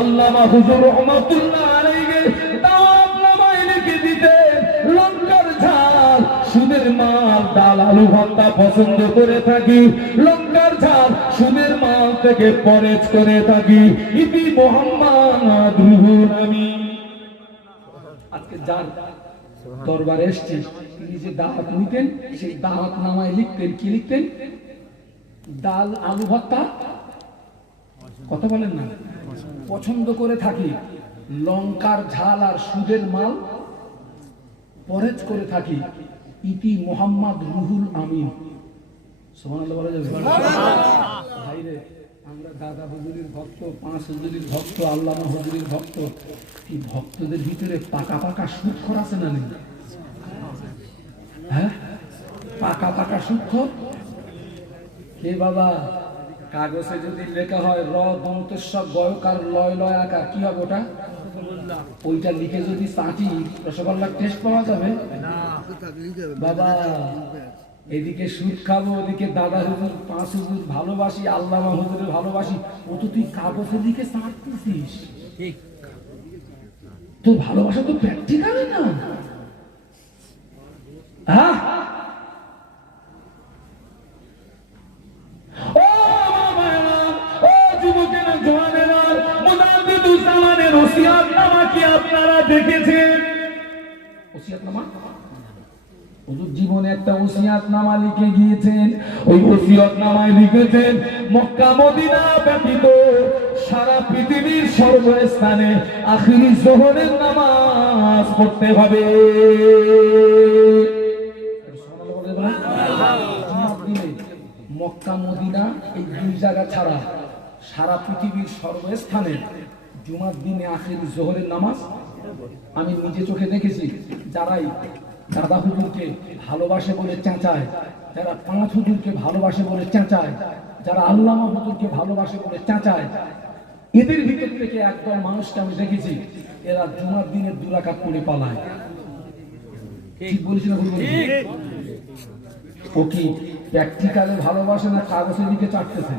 আল্লামা হুজুর রহমাতুল্লাহ আলাইহি দাওয়াত নামায় লিখে দিতেন, লঙ্কার ঝাল, সুদের মাল, ডাল, আলু ভর্তা পছন্দ করে থাকি, লঙ্কার ঝাল, সুদের মাল থেকে পরেজ করে থাকি। ইতি মুহাম্মদ রুহুল আমিন। আজকে যার দরবারে এসছে, তিনি যে দাওয়াত নিতেন, সেই দাওয়াত নামায় লিখতেন, কি লিখতেন? ডাল, আলু ভর্তা, কথা বলেন না, পছন্দ করে থাকি, লঙ্কার ঝাল আর সুদের মাল পরেজ করে থাকি। ইতি মুহাম্মদ রুহুল আমিন। সুবহানাল্লাহ বলা যাবে? ভাইরে, আমরা দাদা হুজুরের ভক্ত, পাঁচ হুজুরের ভক্ত, আল্লামা হুজুরের ভক্ত। এই ভক্তদের ভিতরে পাকা পাকা সুদখোর আছে না নেই? হ্যাঁ, পাকা পাকা সুদখোর কে বাবা? কাগজে যদি লেখা হয় র দন্তস্ব গয়কার লয় লয় আকার, কি হবে ওটা? ওইটা লিখে যদি চাটি, রসগোল্লার টেস্ট পাওয়া যাবে বাবা। এদিকে সুদ খাবো, ওদিকে দাদা হুজুর, পাঁচ হুজুর ভালোবাসি, আল্লামা হুজুরের ভালোবাসি, ও তো তুই কাগজে লিখে চাটতেছিস। তোর ভালোবাসা তো প্র্যাকটিক্যালি না। হ্যাঁ, ও বাবারা, ও যুবকেরা, জওয়ানেরা, মুজাদ্দিদুজ্জামানের ওসিয়তনামা কি আপনারা দেখেছেন? ওসিয়তনামা, হুজুর জীবনে একটা ওসিয়তনামা লিখে গিয়েছেন। ওই ওসিয়তনামায় লিখেছেন, মক্কা মদিনা ব্যতীত সারা পৃথিবীর সর্বস্থানে আখিরি যোহরের নামাজ পড়তে হবে। মক্কা মদিনা এই 2 জায়গা ছাড়া সারা পৃথিবীর সর্বস্থানে জুমার দিনে আখিরি যোহরের নামাজ আমি নিজে চোখে দেখেছি যারাই দাদা হুজুরকে ভালোবাসে বলে চেঁচায়, যারা পাঁচ হুজুরকে ভালোবাসে বলে চেঁচায়, যারা আল্লামা হুজুরকে ভালোবাসে বলে চেঁচায়, এদের ভিতর থেকে একদল মানুষকে আমি দেখেছি এরা জুমার দিনের 2 রাকাত পড়ে পালায়। ঠিক বলেছি না ভুল বলেছি? ও কি প্র্যাকটিক্যালে ভালোবাসে না কাগজের দিকে চাটতেছে?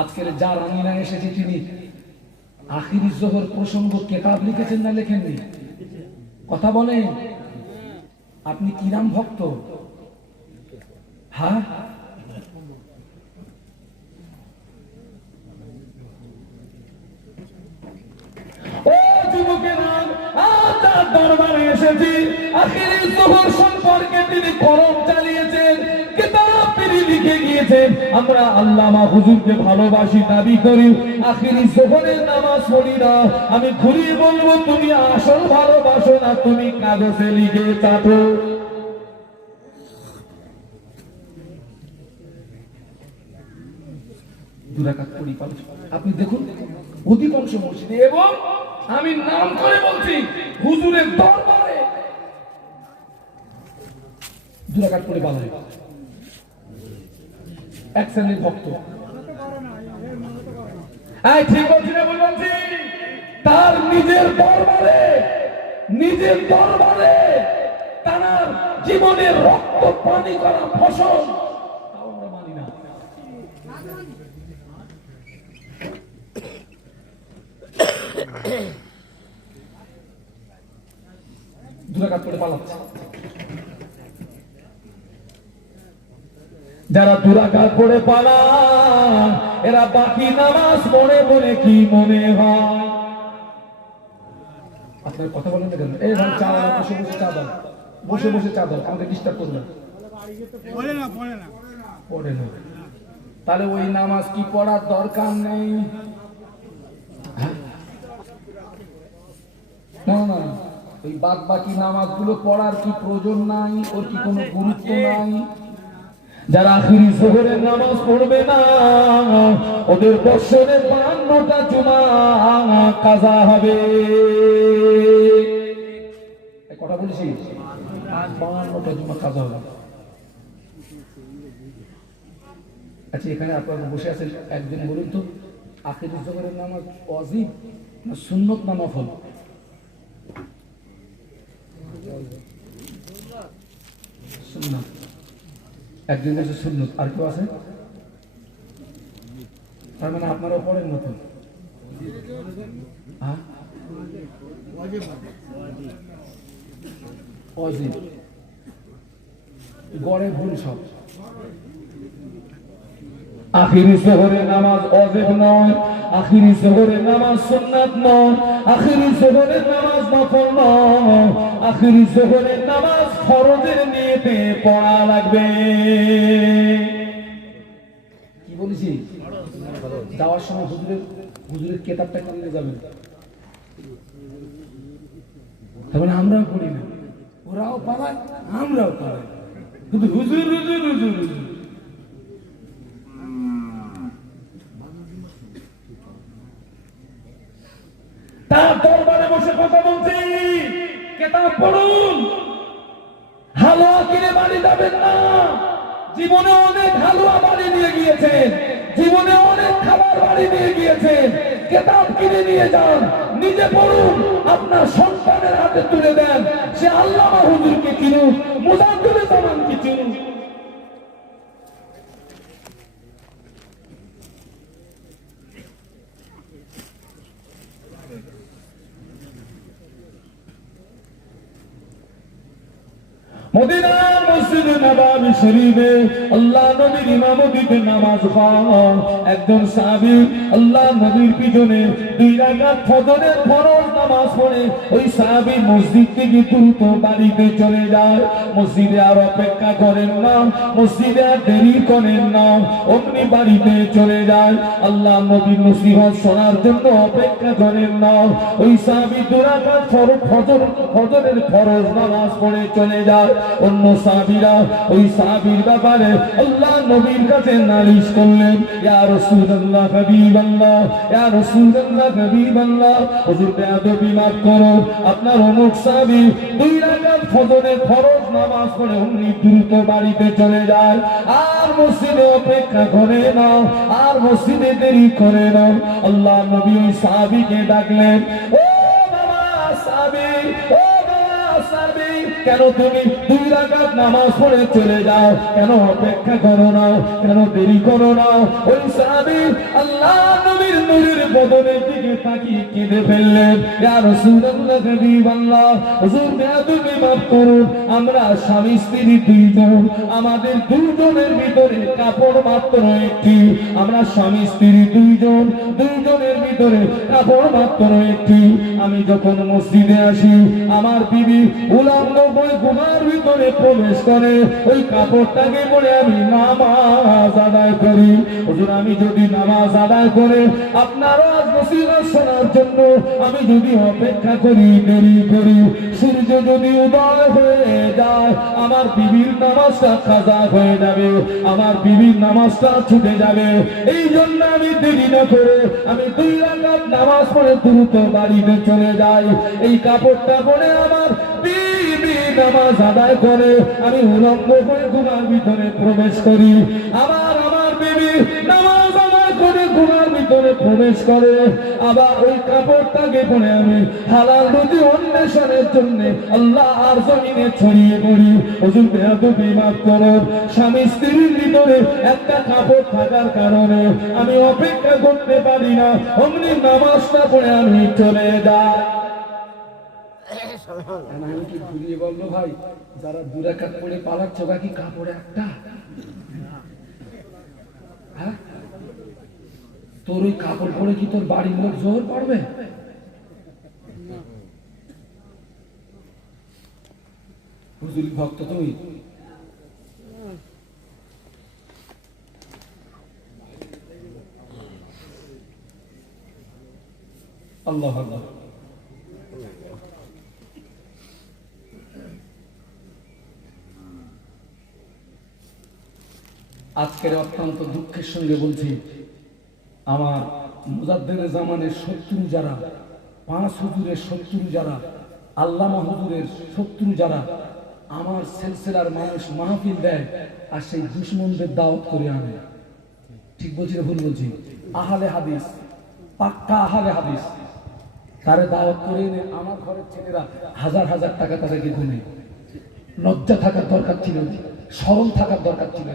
আজকের যার আমিনা এসেছে তিনি আখিরি জোহর প্রসঙ্গ কিতাব লিখেছেন না লেখেননি? কথা বলেন, আপনি কি নাম ভক্ত? হ্যাঁ, ও যুবকেরা, আজ দরবারে এসেছি আখিরি জোহর সম্পর্কে তিনি কলম চালিয়েছেন, কিতাব তিনি লিখে গিয়েছেন। আমরা আল্লামা হুজুরকে ভালোবাসি দাবি করি, আখিরি জোহরের নামাজ পড়ি না। আমি ঘুরিয়ে বলবো, তুমি আসল ভালোবাসো না, তুমি কাগজে লিখে চাটো। আপনি দেখুন অধিকাংশ মসজিদে, এবং আমি নাম করে বলছি হুজুরের দরবারে 2 রাকাত পড়ে পালায়। এক শ্রেণীর ভক্ত। ঠিক বলছি না ভুল বলছি? তার নিজের দরবারে তার জীবনের রক্ত পানি করা ফসল তাও আমরা মানি না। 2 রাকাত পড়ে পালাচ্ছে। যারা 2 রাকাত পড়ে পালান এরা বাকি নামাজ পড়ে বলে কি মনে হয়? আপনার কথা বলেন না কেন? এই ভাই চা দাও, বসে বসে চা দাও, বসে বসে চা দাও, আমাকে ডিস্টার্ব করবেন পড়ে না। তাহলে ওই নামাজ কি পড়ার দরকার নেই? না না, ওই বাদ বাকি নামাজগুলো পড়ার কি প্রয়োজন নাই? ওর কি কোনো গুরুত্ব নাই? যারা আখিরি জোহরের নামাজ পড়বে না ওদের বছরে 52টা জুমা কাজা হবে। কথা বলেছি, 52টা জুমা কাজা হবে। আচ্ছা, এখানে আপনারা বসে আছেন, একজন বলুন তো আখিরি জোহরের নামাজ ওয়াজিব না সুন্নত না নফল? সুন্নত। একজন বলছে সুন্নত, আর কেউ আছে? তার মানে আপনারাও পড়েন নতুন? ওয়াজিব গড়ে ভুল সব। আখিরি জোহরের নামাজ ওয়াজিব নয়, আখিরি জোহরের নামাজ সুন্নাত নয়, আখিরি জোহরের নামাজ নফল নয়, আখিরি জোহরের নামাজ ফরজের নিয়তে পড়া লাগবে। কি বলেছি? যাওয়ার সময় হুজুরের কিতাবটা কিনে যাবেন। তার মানে আমরাও পড়ি না, ওরাও পালায় আমরাও পালাই, কিন্তু হুজুর হুজুর হুজুর হুজুর। তার দরবারে বসে কথা বলছি, কিতাব পড়ুন, হালুয়া কিনে বাড়ি যাবেন না। জীবনে অনেক হালুয়া বাড়ি নিয়ে গিয়েছেন, জীবনে অনেক খাবার বাড়ি নিয়ে গিয়েছেন। কিতাব কিনে নিয়ে যান, নিজে পড়ুন, আপনার সন্তানের হাতে তুলে দেন। সে আল্লামা হুজুরকে চিনুন, মুজাদ্দিদে জামানকে চিনুন। মদিনা মসজিদে নববী শরীফে আল্লাহ নবীর ইমামতিতে নামাজ পড়ান একজন সাহাবী আল্লাহ নবীর পিছনে 2 রাকাত ফজরের ফরজ নামাজ পড়ে ওই সাহাবী মসজিদ থেকে দ্রুত বাড়িতে চলে যায়। মসজিদে আর অপেক্ষা করেন না, মসজিদে আর দেরি করেন না, অমনি বাড়িতে চলে যায়। আল্লাহ নবীর নসিহত শোনার জন্য অপেক্ষা করেন না। ওই সাহাবী 2 রাকাত ফজরের ফরজ নামাজ পড়ে চলে যায়। অন্য সাহাবীরা ওই সাহাবীর ব্যাপারে আল্লাহ নবীর কাছে নালিশ করলেন, ইয়া রাসূলুল্লাহ হাবিবাল্লাহ, ইয়া রাসূলুল্লাহ হাবিবাল্লাহ, হুজুর বেয়াদবি মাফ করো, আপনার অমুক সাহাবী 2 রাকাত ফজরের ফরজ নামাজ পড়ে অমনি দ্রুত বাড়িতে চলে যায়, আর মসজিদে অপেক্ষা করে না, আর মসজিদে দেরি করে না। আল্লাহ নবী ওই সাহাবীকে ডাকলেন, ও বাবা সাহাবী, ও বাবা সাহাবী, কেন তুমি 2 রাকাত নামাজ পড়ে চলে যাও, কেন অপেক্ষা করো না, কেন দেরি করো না? ওই সাহাবী আল্লাহ নবীর নূরের বদনের দিকে তাকিয়ে কেঁদে ফেললেন, ইয়া রাসূলুল্লাহ হাবিবাল্লাহ, হুজুর বেয়াদবি মাফ করুন, আমরা স্বামী স্ত্রী 2 জন, আমাদের 2 জনের ভিতরে কাপড় মাত্র একটি, আমরা স্বামী স্ত্রী 2 জন, 2 জনের ভিতরে কাপড় মাত্র একটি। আমি যখন মসজিদে আসি, আমার বিবি উলঙ্গ হয়ে গুহার ভিতরে প্রবেশ করে, ওই কাপড়টাকে পরে আমি নামাজ আদায় করি। হুজুর আমি যদি নামাজ আদায় করে আপনার ওয়াজ নসিহত শোনার জন্য আমি যদি অপেক্ষা করি, দেরি করি, সূর্য যদি উদয় হয়ে যায়, আমার বিবির নামাজটা কাজা হয়ে যাবে, আমার বিবির নামাজটা ছুটে যাবে। এই জন্য আমি দেরি না করে আমি 2 রাকাত নামাজ পড়ে দ্রুত বাড়িতে চলে যাই। এই কাপড়টা পরে আমার বিবি নামাজ আদায় করে আমি উলঙ্গ হয়ে গুহার ভিতরে প্রবেশ করি, আমার বিবি নামাজ আদায় করে গুহার ভিতরে প্রবেশ করে, আবার ওই কাপড়টাকে পরে আমি হালাল রুজি অন্বেষণের জন্য আল্লাহ আর জমিনে ছড়িয়ে পড়ি। হুজুর বেয়াদবি মাফ করো, স্বামী স্ত্রীর ভিতরে একটা কাপড় থাকার কারণে আমি অপেক্ষা করতে পারি না, অমনি নামাজটা পড়ে আমি চলে যাই। আমি কি ঘুরিয়ে বললো ভাই, যারা 2 রাকাত পড়ে পালাচ্ছ বাকি কাপড় একটা? হ্যাঁ, তোর ওই কাপড় পরে কি তোর বাড়ির লোক জোর পড়বে? হুজুর ভক্ত তুমি? আল্লাহ আল্লাহ। আজকের অত্যন্ত দুঃখের সঙ্গে বলছি, আমার মুজাদ্দেদে জামানের শত্রু যারা, 5 হুজুরের শত্রু যারা, আল্লামা হুজুরের শত্রু যারা, আমার সিলসিলার মানুষ মাহফিল দেয় আর সেই দুশমনদের দাওয়াত করে আনে। ঠিক বলছি না ভুল বলছি? আহলে হাদিস, পাক্কা আহলে হাদিস, তারে দাওয়াত করে এনে আমার ঘরের ছেলেরা হাজার হাজার টাকা তাদেরকে গুনে। লজ্জা থাকার দরকার ছিল, শরম থাকার দরকার ছিল।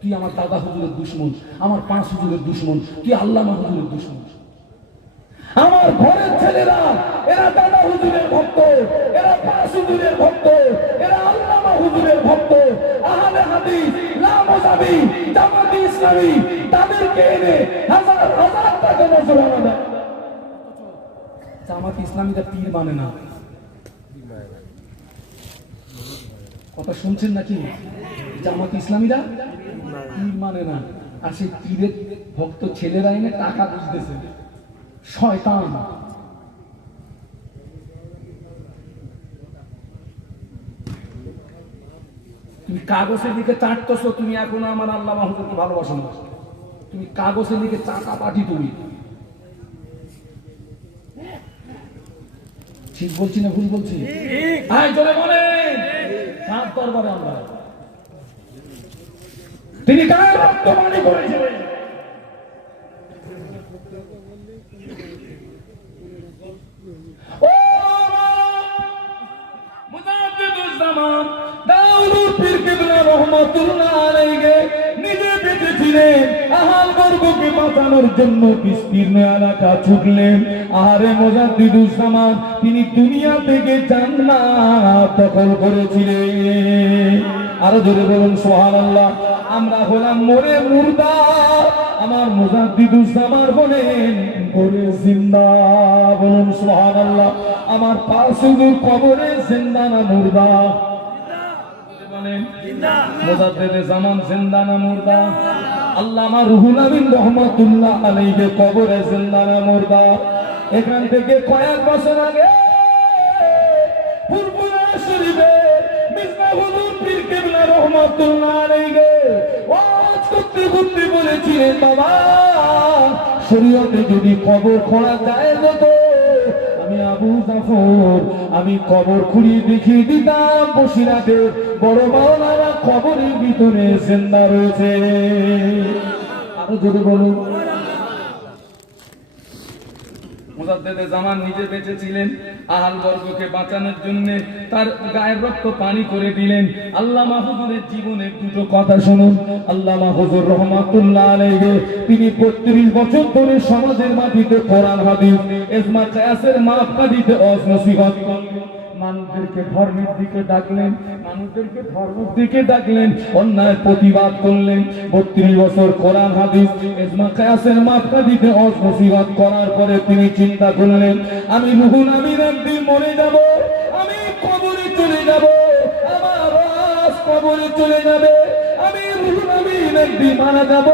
তুই আমার দাদা হুজুরের দুশমন, আমার 5 হুজুরের দুশমন, তুই আল্লামা হুজুরের দুশমন। আমার ঘরের ছেলেরা এরা দাদা হুজুরের ভক্ত, এরা 5 হুজুরের ভক্ত, এরা আল্লামা হুজুরের ভক্ত, আহলে হাদিস, লামাযাবি, জামাতে ইসলামী, তাদেরকে এনে হাজার হাজার টাকা নজরানা দেয়। জামাতে ইসলামীরা পীর মানে না, কথা শুনছেন নাকি? জামাতে ইসলামীরা পীর মানে না, আর সেই পীরের ভক্ত ছেলেরা এনে টাকা বুঝতেছে। শয়তান। তুমি কাগজের দিকে চাটতেছো, তুমি এখনো আমার আল্লামা হুজুরকে ভালোবাসো না। তুমি কাগজের দিকে চাকা পাঠি। তুমি ঠিক বলছি না ভুল বলছি? আয় জোরে বলেন। তার দরবারে আমরা, তিনি গায়ে রক্তপানি করেছিলেন। নিজে বেঁচে ছিলেন, আহাল গর্বকে বাঁচানোর জন্য বিস্তীর্ণ এলাকা ছুটলেন। আহারে মুজাদ্দিদুজ্জামান তিনি দুনিয়া থেকে জান্নাত দখল করেছিলেন। আরো জোরে বলুন সুবহানাল্লাহ। আমরা হলাম মরে মুর্দা, আমার মুজাদ্দিদুজ্জামান বলেন করে জিন্দা। বলুন সুবহানাল্লাহ। আমার 5 হুজুর কবরে জিন্দা না মুর্দা? মুজাদ্দেদে জামান জিন্দা না মুর্দা? আল্লামা রুহুল আমিন রহমাতুল্লাহ আলাইহি কবরে জিন্দা না মুর্দা? এখান থেকে কয়েক বছর আগে ফুরফুরা শরীফে মিসবাহ হুজুর পীর কেবলা রহমাতুল্লাহ আলাইহি ওয়াজ করতে করতে বলেছিলেন, বাবা শরীয়তে যদি কবর খোঁড়া যায় তো আমি আবু জাফর আমি কবর খুঁড়িয়ে দেখিয়ে দিতাম বসিরাতে বড় মাওলানা কবরের ভিতরে জিন্দা রয়েছে। আরো জোরে বলুন। মুজাদ্দেদে জামান নিজে বেঁচে ছিলেন, আহাল বর্গকে বাঁচানোর জন্য তার গায়ের রক্ত পানি করে দিলেন। আল্লামা হুজুরের জীবনের দুটো কথা শুনুন। আল্লামা হুজুর রহমাতুল্লাহ আলাইহি তিনি 32 বছর ধরে সমাজের মাটিতে কোরআন হাদিস ইজমা কিয়াসের মাপকাঠিতে ওয়াজ নসিহত করলেন, মানুষদেরকে ধর্মের দিকে ডাকলেন, মানুষদেরকে ধর্মের দিকে ডাকলেন, অন্যায় প্রতিবাদ করলেন। 32 বছর কোরআন হাদিস ইজমা কিয়াসের মাপকাঠিতে ওয়াজ নসিহত করার পরে তিনি চিন্তা করলেন, আমি রুহুল আমিন একদিন মরে যাব, আমি কবরে চলে যাব, আমার ওয়াজ কবরে চলে যাবে, আমি রুহুল আমিন একদিন মারা যাব,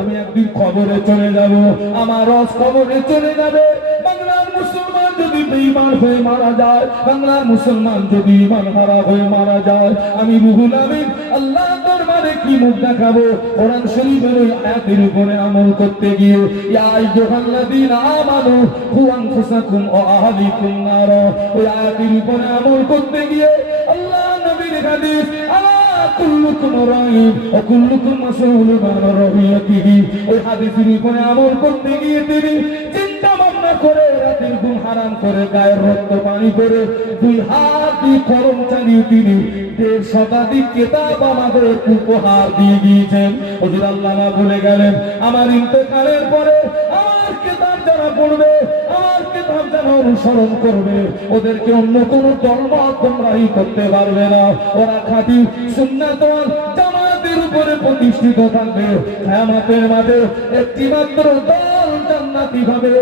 আমি একদিন কবরে চলে যাব, আমার ওয়াজ কবরে চলে যাবে। বাংলার মুসলমান যদি বেঈমান হয়ে মারা যায়, বাংলার মুসলমান যদি ঈমান হারা হয়ে মারা যায়, আমি রুহুল আমিন আল্লাহর দরবারে কি মুখ দেখাবো? কোরআন শরীফের ওই আয়াতের উপরে আমল করতে গিয়ে, ইয়া আইয়ুহাল্লাযীনা আমানু কু আনফুসাকুম ওয়া আহলিকুম নার, ওই আয়াতের উপরে আমল করতে গিয়ে আল্লাহ নবীর হাদিস আলা কুল্লুকুম রাঈন ওয়া কুল্লুকুম মাসউলুন আন রাইয়াতিহি, ওই হাদিসের উপরে আমল করতে গিয়ে তিনি চিন্তা ভাবনা করে রাতের ঘুম হারাম করে গায়ের রক্ত পানি করে 2 হাত দিয়ে কলম চালিয়ে তিনি 1.5 শতাধিক কিতাব আমাদের উপহার দিয়ে দিয়েছেন। হুজুর আল্লামা বলে গেলেন, আমার ইন্তেকালের পরে আমার কিতাব যারা পড়বে, আমার কিতাব যারা অনুসরণ করবে, ওদেরকে অন্য কোন দলমত গোমরাহি করতে পারবে না, ওরা খাঁটি সুন্নাত ওয়াল জামাতের উপরে প্রতিষ্ঠিত থাকবে। কিয়ামতের মাঠে একটি মাত্র দল জান্নাতি হবে,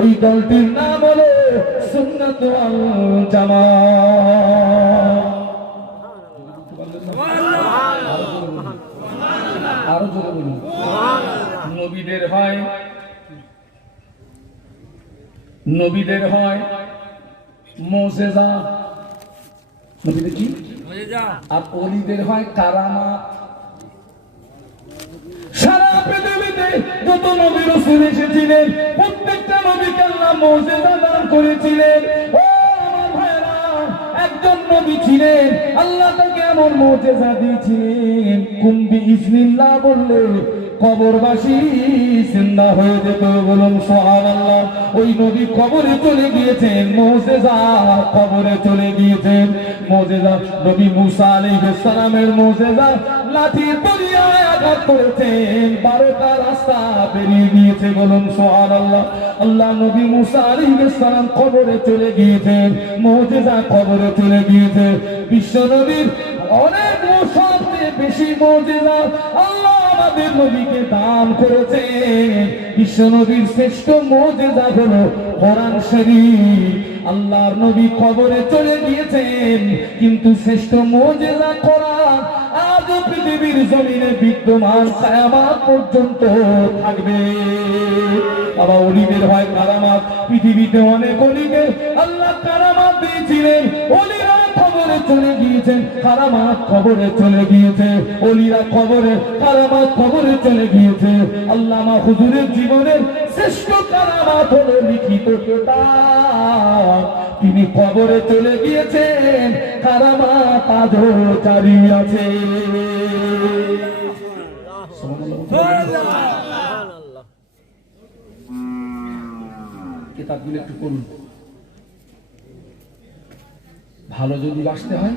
ওই দলটির নাম হলো সুন্নাত ওয়াল জামাত। আরো জোরে বলুন। নবীদের হয় মুজিজা, নবীদের কি মুজিজা, আর ওলিদের হয় কারামাত। সারা পৃথিবীতে যত নবী রাসূল এসেছিলেন, প্রত্যেকটা নবীকে আল্লাহ মুজিজা দান করেছিলেন। ও আমার ভাইরা, একজন নবী ছিলেন, আল্লাহ তাকে এমন মুজিজা দিয়েছিলেন, কুম্বি ইজনিল্লাহ বললে কবরবাসী জিন্দা হয়ে যেত। বলুন সুবহানাল্লাহ। ওই নবী কবরে চলে গিয়েছেন, মুজিজা কবরে চলে গিয়েছেন। মুজিজা নবী মুসা আলাইহিস সালামের মুজিজা, লাঠির তরিয়ায় আঘাত করেছেন, 12টা রাস্তা বেরিয়ে গিয়েছে। বলুন সুবহানাল্লাহ। আল্লাহ নবী মুসা আলাইহিস সালাম কবরে চলে গিয়েছেন, মুজিজা কবরে চলে গিয়েছে। বিশ্ব নবীর অনেক সবচেয়ে বেশি মুজিজা আল্লাহ আমাদের নবীকে দান করেছেন। বিশ্ব নবীর শ্রেষ্ঠ মুজিজা হলো কোরআন শরীফ। আল্লাহর নবী কবরে চলে গিয়েছেন, কিন্তু শ্রেষ্ঠ মুজিজা কোরআন আজও পৃথিবীর জমিনে বিদ্যমান, কিয়ামত পর্যন্ত থাকবে। আবার ওলিদের হয় কারামাত। পৃথিবীতে অনেক ওলিকে আল্লাহ কারামাত দিয়েছিলেন, ওলিরা কবরে চলে গিয়েছেন, কারামাত কবরে চলে গিয়েছে, ওলিরা কবরে, কারামাত কবরে চলে গিয়েছে। আল্লামা হুজুরের জীবনের শ্রেষ্ঠ কারামাত হলো লিখিত কিতাব। তিনি কবরে চলে গিয়েছেন, কারামাত আজও জারি আছে। কিতাবগুলো একটু পড়ুন। ভালো যদি বাসতে হয়,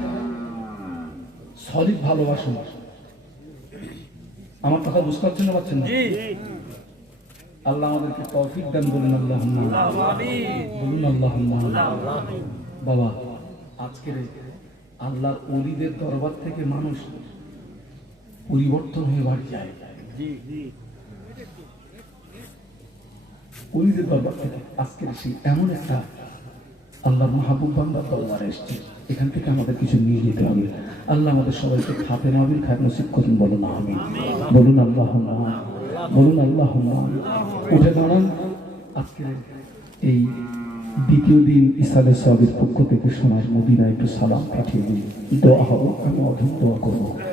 সলিড ভালোবাসুন। আমার কথা বুঝতে পারছেন না? পাচ্ছেন না? আল্লাহ আমাদেরকে তৌফিক দান করুন। আল্লাহুম্মা আমিন। বলুন আল্লাহুম্মা আমিন। বাবা, আজকের আল্লাহর ওলিদের দরবার থেকে মানুষ পরিবর্তন হয়ে বাড়ি যায়। ওলিদের দরবার থেকে আজকের সেই এমন একটা আল্লাহ মাহবুব বান্দার দরবারে এসেছে, এখান থেকে আমাদের কিছু নিয়ে যেতে হবে। আল্লাহ আমাদের সবাইকে খাতে নবীর খায় নসিব করুন। বলুন আমিন। বলুন আল্লাহুম্মা আমিন। বলুন আল্লাহুম্মা আমিন। উঠে দাঁড়ান। আজকের এই দ্বিতীয় দিন ইসালে সাহেবের পক্ষ থেকে সোনার মদিনায় একটু সালাম পাঠিয়ে দিন, দোয়া হবে, আমি অধিক দোয়া করবো।